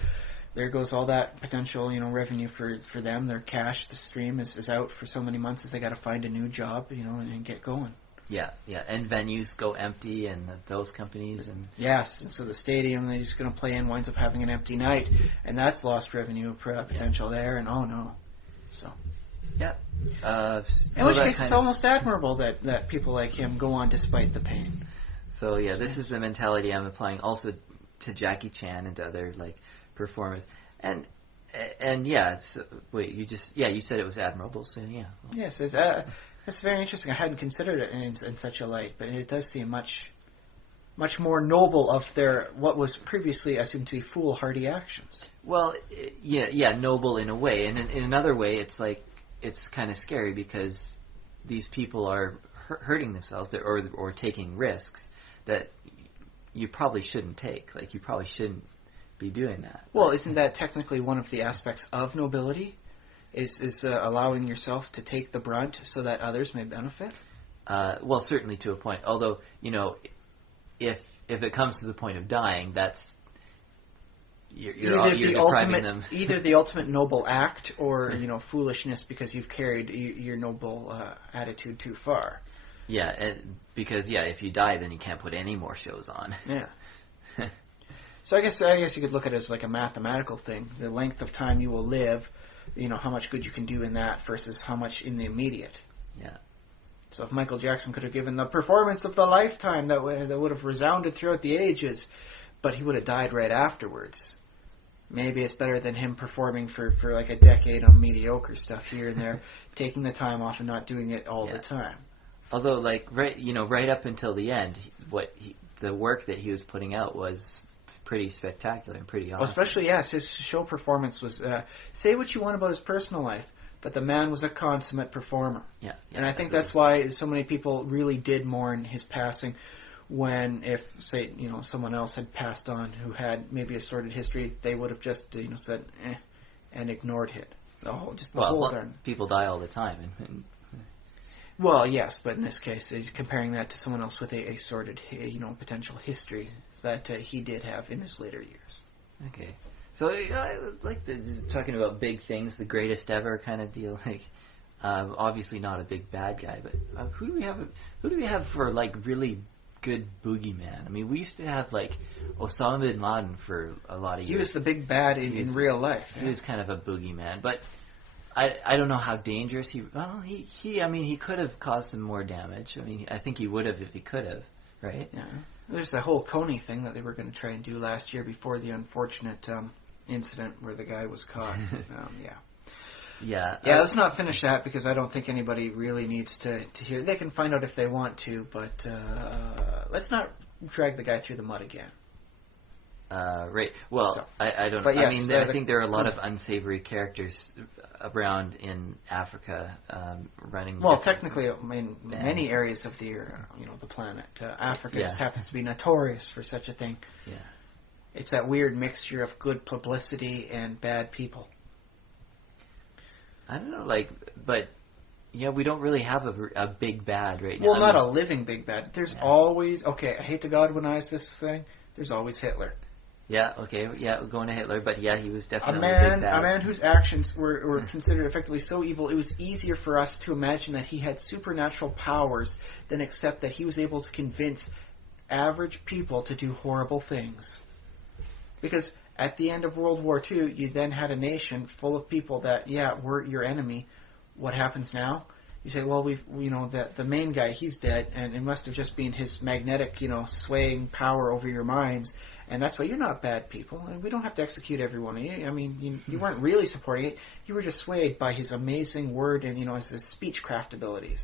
there goes all that potential, revenue for them. Their cash, the stream is out for so many months as they got to find a new job, and get going. Yeah, and venues go empty, and those companies and yes, and so the stadium that he's going to play in winds up having an empty night, and that's lost revenue potential there. And oh no, so yeah. In which case, it's almost admirable that people like him go on despite the pain. So this is the mentality I'm applying also to Jackie Chan and to other performers, and wait, you said it was admirable, so yeah. Yes, it's very interesting. I hadn't considered it in such a light, but it does seem much more noble of their what was previously assumed to be foolhardy actions. Well, noble in a way, and in another way, it's kind of scary because these people are hurting themselves or taking risks that you probably shouldn't take. You probably shouldn't be doing that. Well, isn't that technically one of the aspects of nobility? Is allowing yourself to take the brunt so that others may benefit? Well, certainly to a point. Although, if it comes to the point of dying, that's you're depriving them. Either the ultimate noble act, or foolishness because you've carried your noble attitude too far. Yeah, because if you die, then you can't put any more shows on. Yeah. So I guess you could look at it as like a mathematical thing. The length of time you will live. How much good you can do in that versus how much in the immediate. Yeah. So if Michael Jackson could have given the performance of the lifetime that would have resounded throughout the ages, but he would have died right afterwards, maybe it's better than him performing for like a decade on mediocre stuff here and there, taking the time off and not doing it all the time. Although, right up until the end, the work that he was putting out was pretty spectacular and pretty awesome. Well, especially, his show performance was, say what you want about his personal life, but the man was a consummate performer. Yeah, and I think that's why so many people really did mourn his passing when, if, say, someone else had passed on who had maybe a sordid history, they would have just, said, and ignored it. People die all the time. Well, yes, but in this case, comparing that to someone else with a sordid, potential history that he did have in his later years. Okay, so I like talking about big things, the greatest ever kind of deal. Obviously not a big bad guy, but who do we have for really good boogeyman? I mean, we used to have Osama bin Laden for a lot of years. He was the big bad in real life. He was kind of a boogeyman, but I don't know how dangerous he could have caused some more damage. I mean, I think he would have if he could have, right? Yeah. There's the whole Coney thing that they were going to try and do last year before the unfortunate incident where the guy was caught. Yeah. Let's not finish that because I don't think anybody really needs to hear. They can find out if they want to, but let's not drag the guy through the mud again. Right. Well, I don't know. Yes, I think there are a lot of unsavory characters around in Africa running. Well, technically, in many areas of the planet, Africa just happens to be notorious for such a thing. Yeah. It's that weird mixture of good publicity and bad people. I don't know, but Yeah, we don't really have a big bad right now. Well, not a living big bad. There's always... Okay, I hate to godwinize this thing. There's always Hitler. Yeah, okay, yeah, we're going to Hitler, but yeah, he was definitely a big bad. A man whose actions were considered effectively so evil, it was easier for us to imagine that he had supernatural powers than accept that he was able to convince average people to do horrible things. Because at the end of World War II, you then had a nation full of people that, were your enemy. What happens now? You say, well, the main guy, he's dead, and it must have just been his magnetic, swaying power over your minds, and that's why you're not bad people, and we don't have to execute every one of you. I mean, you weren't really supporting it. You were just swayed by his amazing word and, his speechcraft abilities.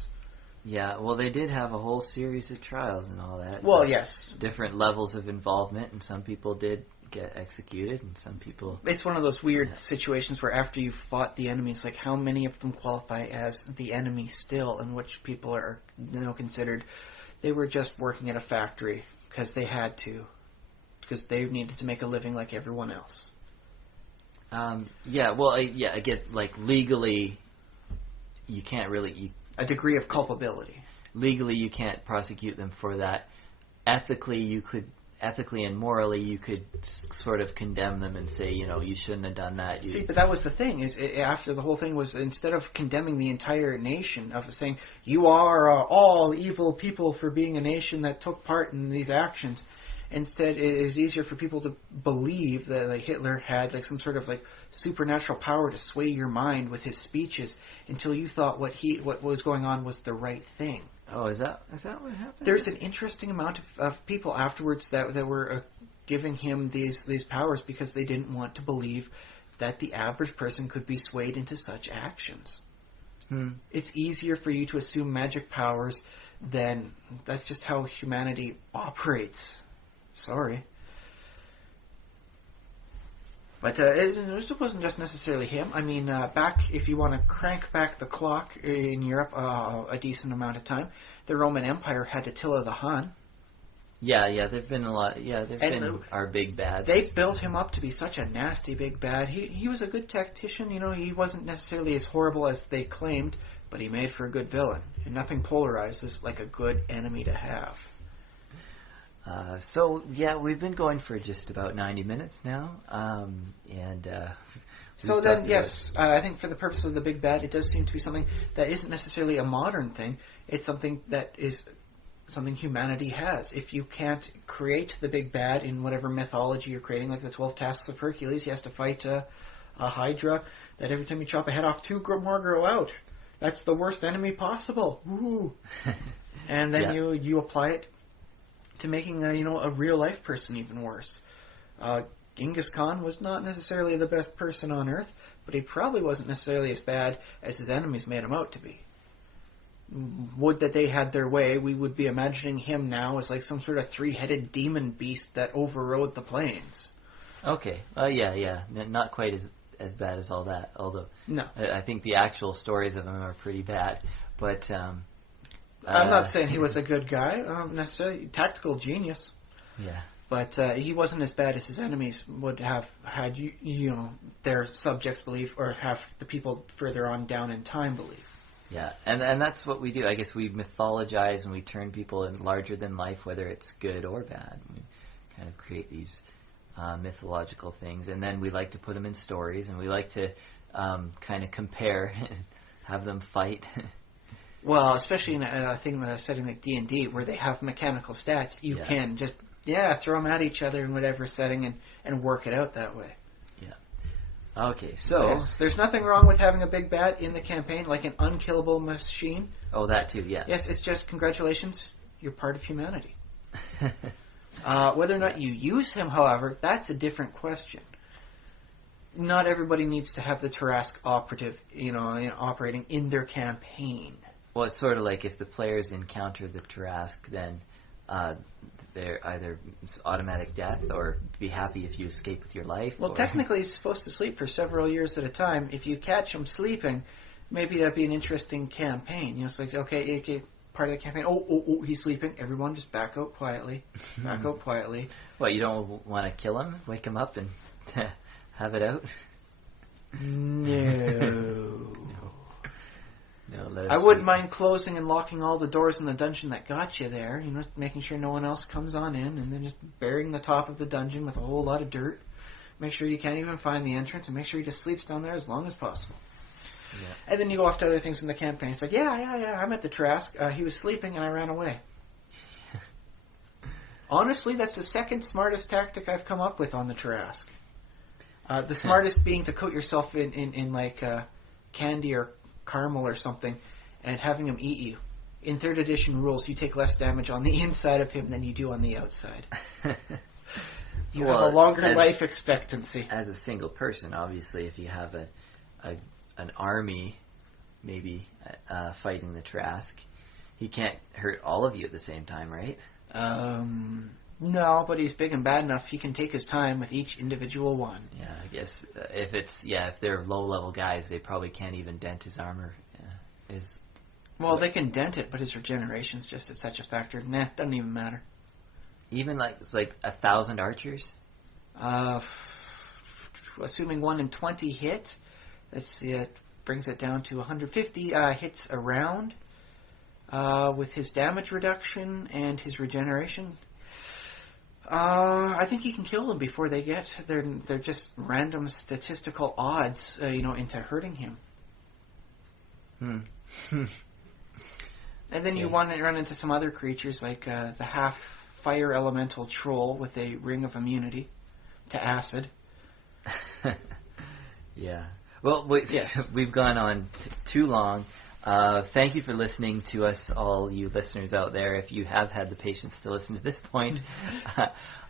Yeah, well, they did have a whole series of trials and all that. Well, yes. Different levels of involvement, and some people did get executed, and some people... It's one of those weird situations where after you've fought the enemy, it's like how many of them qualify as the enemy still, and which people are considered... They were just working at a factory because they had to, because they needed to make a living like everyone else. I get, like, legally, you can't really... a degree of culpability. Legally, you can't prosecute them for that. Ethically and morally, you could sort of condemn them and say, you shouldn't have done that. See, but that was the thing, after the whole thing was, instead of condemning the entire nation, of saying, you are all evil people for being a nation that took part in these actions, instead it is easier for people to believe that Hitler had some sort of supernatural power to sway your mind with his speeches until you thought what was going on was the right thing. Oh, is that what happened? There's an interesting amount of people afterwards that were giving him these powers because they didn't want to believe that the average person could be swayed into such actions. It's easier for you to assume magic powers than... That's just how humanity operates. Sorry. But it wasn't just necessarily him. I mean, if you want to crank back the clock in Europe a decent amount of time, the Roman Empire had Attila the Hun. Yeah, there've been a lot. Yeah, there've been our big bad. They built him up to be such a nasty big bad. He was a good tactician. He wasn't necessarily as horrible as they claimed, but he made for a good villain. And nothing polarizes like a good enemy to have. We've been going for just about 90 minutes now, I think for the purpose of the big bad, it does seem to be something that isn't necessarily a modern thing. It's something that is something humanity has. If you can't create the big bad in whatever mythology you're creating, like the 12 Tasks of Hercules, he has to fight a Hydra that every time you chop a head off, 2 more grow out. That's the worst enemy possible. Woo! And then you apply it to making a real life person even worse. Genghis Khan was not necessarily the best person on earth, but he probably wasn't necessarily as bad as his enemies made him out to be. Would that they had their way, we would be imagining him now as like some sort of 3-headed demon beast that overrode the plains. Okay. Not quite as bad as all that, although no. I think the actual stories of him are pretty bad. But I'm not saying he was a good guy, necessarily tactical genius. Yeah. But he wasn't as bad as his enemies would have had their subjects believe, or have the people further on down in time believe. Yeah, and that's what we do. I guess we mythologize and we turn people in larger than life, whether it's good or bad. We kind of create these mythological things, and then we like to put them in stories, and we like to kind of compare, have them fight. Well, especially in a setting like D&D, where they have mechanical stats, you can just throw them at each other in whatever setting and work it out that way. Yeah. Okay, so... Yes, there's nothing wrong with having a big bad in the campaign, like an unkillable machine. Oh, that too, yeah. Yes, it's just, congratulations, you're part of humanity. Whether or not you use him, however, that's a different question. Not everybody needs to have the Tarrasque operative, operating in their campaign. Well, it's sort of like if the players encounter the Tarrasque, then they're either automatic death or be happy if you escape with your life. Well, technically, he's supposed to sleep for several years at a time. If you catch him sleeping, maybe that'd be an interesting campaign. It's like, okay, part of the campaign. Oh, he's sleeping. Everyone just back out quietly. Back out quietly. What, you don't want to kill him? Wake him up and have it out? No. No, let us I wouldn't mind closing and locking all the doors in the dungeon that got you there. You know, making sure no one else comes on in, and then just burying the top of the dungeon with a whole lot of dirt. Make sure you can't even find the entrance, and make sure he just sleeps down there as long as possible. Yeah. And then you go off to other things in the campaign. It's like, yeah, I'm at the Trask. He was sleeping, and I ran away. Honestly, that's the second smartest tactic I've come up with on the Trask. The smartest being to coat yourself in like candy or caramel or something, and having him eat you. In 3rd edition rules, you take less damage on the inside of him than you do on the outside. You have a longer life expectancy. As a single person, obviously, if you have an army, maybe fighting the Trask, he can't hurt all of you at the same time, right? No, but he's big and bad enough. He can take his time with each individual one. Yeah, I guess if they're low-level guys, they probably can't even dent his armor. Well, they can dent it, but his regeneration's just at such a factor. Nah, doesn't even matter. Even it's like 1,000 archers? Assuming 1 in 20 hit, let's see, it brings it down to 150 hits a round. With his damage reduction and his regeneration, I think he can kill them before they get. They're just random statistical odds, into hurting him. And then you want to run into some other creatures like the half fire elemental troll with a ring of immunity to acid. Yeah. Well, we've gone on too long. Thank you for listening to us, all you listeners out there. If you have had the patience to listen to this point,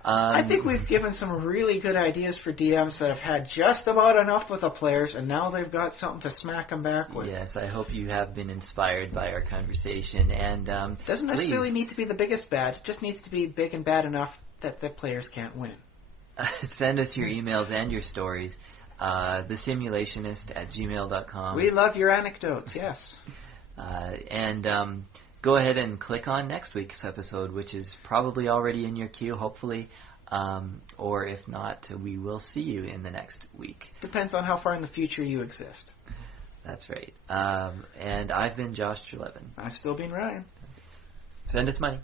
I think we've given some really good ideas for DMs that have had just about enough with the players, and now they've got something to smack them back with. Yes, I hope you have been inspired by our conversation. And doesn't necessarily need to be the biggest bad; it just needs to be big and bad enough that the players can't win. Send us your emails and your stories. thesimulationist@gmail.com. We love your anecdotes, yes. And go ahead and click on next week's episode, which is probably already in your queue, hopefully. Or if not, we will see you in the next week. Depends on how far in the future you exist. That's right. And I've been Josh Trelevin. I've still been Ryan. Send us money.